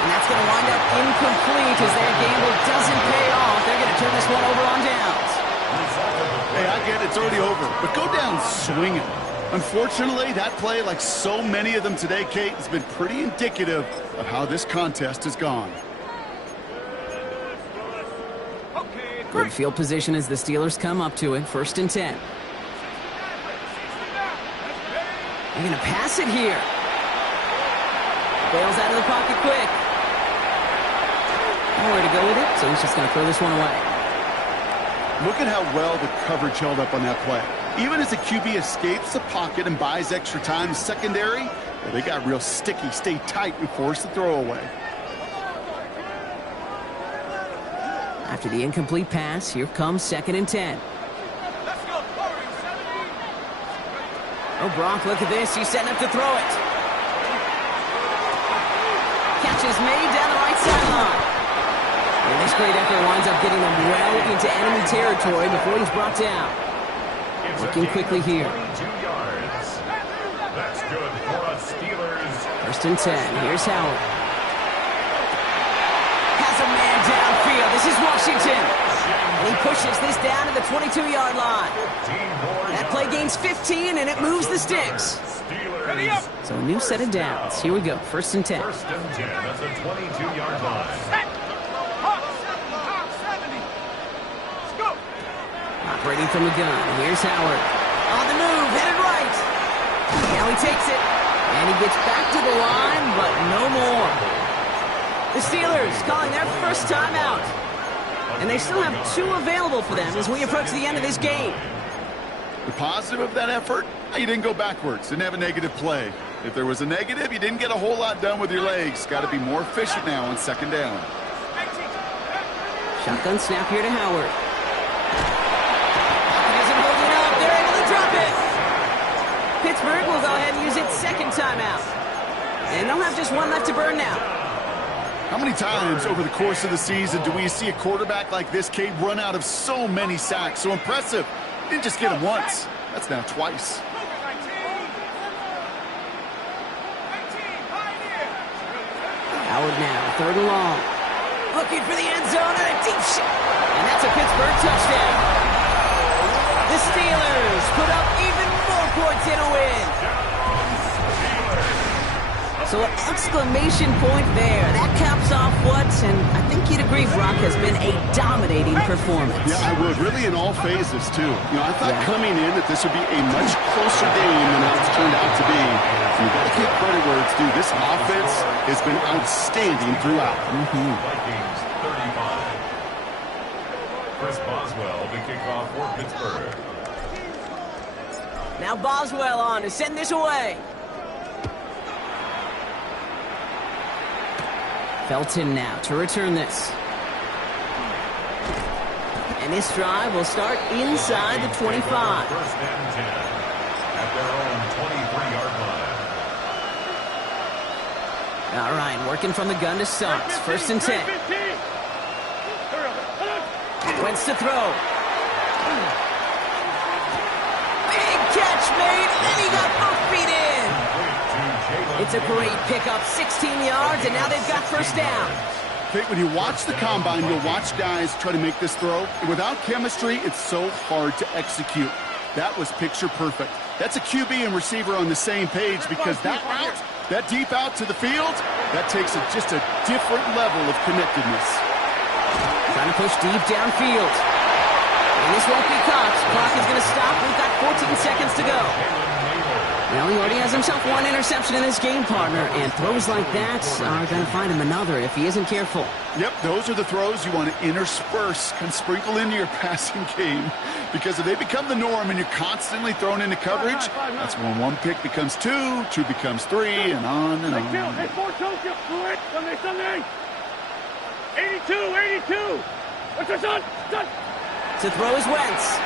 And that's going to wind up incomplete as their gamble doesn't pay off. They're going to turn this one over on downs. Hey, I get it, it's already over, but go down swinging. Unfortunately, that play, like so many of them today, Kate, has been pretty indicative of how this contest has gone. Good field position as the Steelers come up to it. First and 10. They're going to pass it here. Bails out of the pocket quick. Nowhere to go with it, so he's just going to throw this one away. Look at how well the coverage held up on that play. Even as the QB escapes the pocket and buys extra time in secondary, well, they got real sticky, stay tight, and force the throw away. After the incomplete pass, here comes 2nd and 10. Let's go, 40, 70. Oh, Brock, look at this. He's setting up to throw it. Catch is made down the right sideline. And this great effort winds up getting them well into enemy territory before he's brought down. Looking quickly here. 22 yards. That's good for us Steelers. 1st and 10. Here's Howard. Has a man downfield. This is Washington. And he pushes this down to the 22-yard line. That play gains 15, and it moves the sticks. Steelers. So a new set of downs. Here we go. 1st and 10. 1st and 10 at the 22-yard line. Operating from the gun. Here's Howard. On the move, headed right. Now he takes it. And he gets back to the line, but no more. The Steelers calling their first timeout. And they still have 2 available for them as we approach the end of this game. The positive of that effort, you didn't go backwards, didn't have a negative play. If there was a negative, you didn't get a whole lot done with your legs. Got to be more efficient now on 2nd down. Shotgun snap here to Howard. They're able to drop it. Pittsburgh will go ahead and use its 2nd timeout. And they'll have just 1 left to burn now. How many times over the course of the season do we see a quarterback like this, Cade, run out of so many sacks? So impressive. He didn't just get him once. That's now twice. Howard now, 3rd and long. Looking for the end zone and a deep shot. And that's a Pittsburgh touchdown. The Steelers put up even more points in a win. So an exclamation point there. That caps off what, and I think you'd agree, Brock, has been a dominating performance. Yeah, I would. Really in all phases, too. You know, I thought coming in that this would be a much closer game than how it's turned out to be. You've got to give credit where it's due. This offense has been outstanding throughout. Vikings 35. Chris Boswell to kick off for Pittsburgh. Now Boswell on to send this away. Felton now to return this. And this drive will start inside the 25. 1st and 10 at their own 23-yard line. All right, working from the gun to start. 1st and 10. Wentz to throw. Big catch made, and he got both feet in. It's a great pickup, 16 yards, and now they've got 1st down. Okay, when you watch the combine, you'll watch guys try to make this throw. Without chemistry, it's so hard to execute. That was picture perfect. That's a QB and receiver on the same page because that route, that deep out to the field, that takes just a different level of connectedness. Trying to push deep downfield. And this won't be caught. Clock is going to stop. We've got 14 seconds to go. Well, he already has himself 1 interception in this game, partner, and throws like that are going to find him another if he isn't careful. Yep, those are the throws you want to intersperse and sprinkle into your passing game, because if they become the norm and you're constantly thrown into coverage, that's when 1 pick becomes 2, 2 becomes 3, and on and on. 82. What's this on? To throw is Wentz.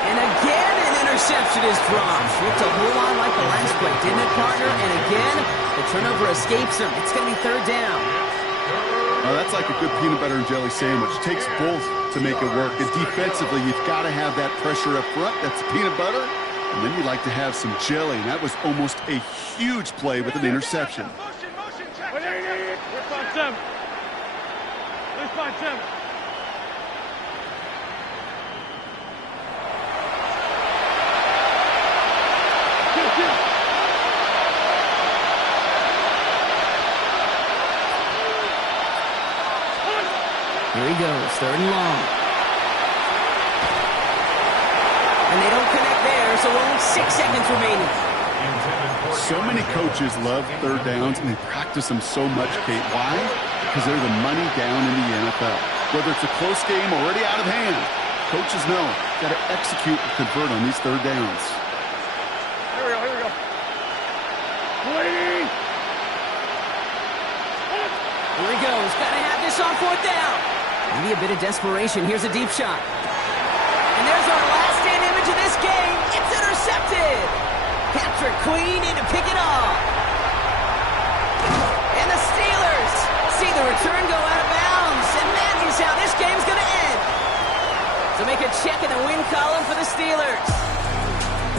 And again, an interception is dropped. Looked a whole lot like the last play, didn't it, partner? And again, the turnover escapes him. It's going to be 3rd down. Oh, that's like a good peanut butter and jelly sandwich. It takes both to make it work. And defensively, you've got to have that pressure up front. That's peanut butter. And then you like to have some jelly. And that was almost a huge play with an interception. Motion, check. 5-7. 5-7. Here he goes, 3rd and long. And they don't connect there, so only 6 seconds remaining. So many coaches love 3rd downs, and they practice them so much, Kate. Why? Because they're the money down in the NFL. Whether it's a close game already out of hand, coaches know got to execute and convert on these third downs. Here we go. Here he goes. Got to have this on fourth down. Maybe a bit of desperation. Here's a deep shot. And there's our last stand image of this game. It's intercepted. Patrick Queen in to pick it off. And the Steelers see the return go out of bounds. And that is how this game's going to end. So make a check in the win column for the Steelers.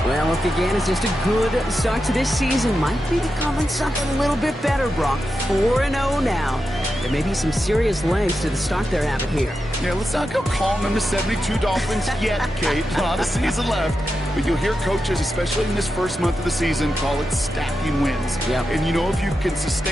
Well, what began as just a good start to this season might be becoming something a little bit better, Brock. 4-0 now. There may be some serious legs to the start they're having here. Yeah, let's not go calling them the 72 Dolphins yet, Kate. A lot of season left. But you'll hear coaches, especially in this first month of the season, call it stacking wins. Yep. And you know, if you can sustain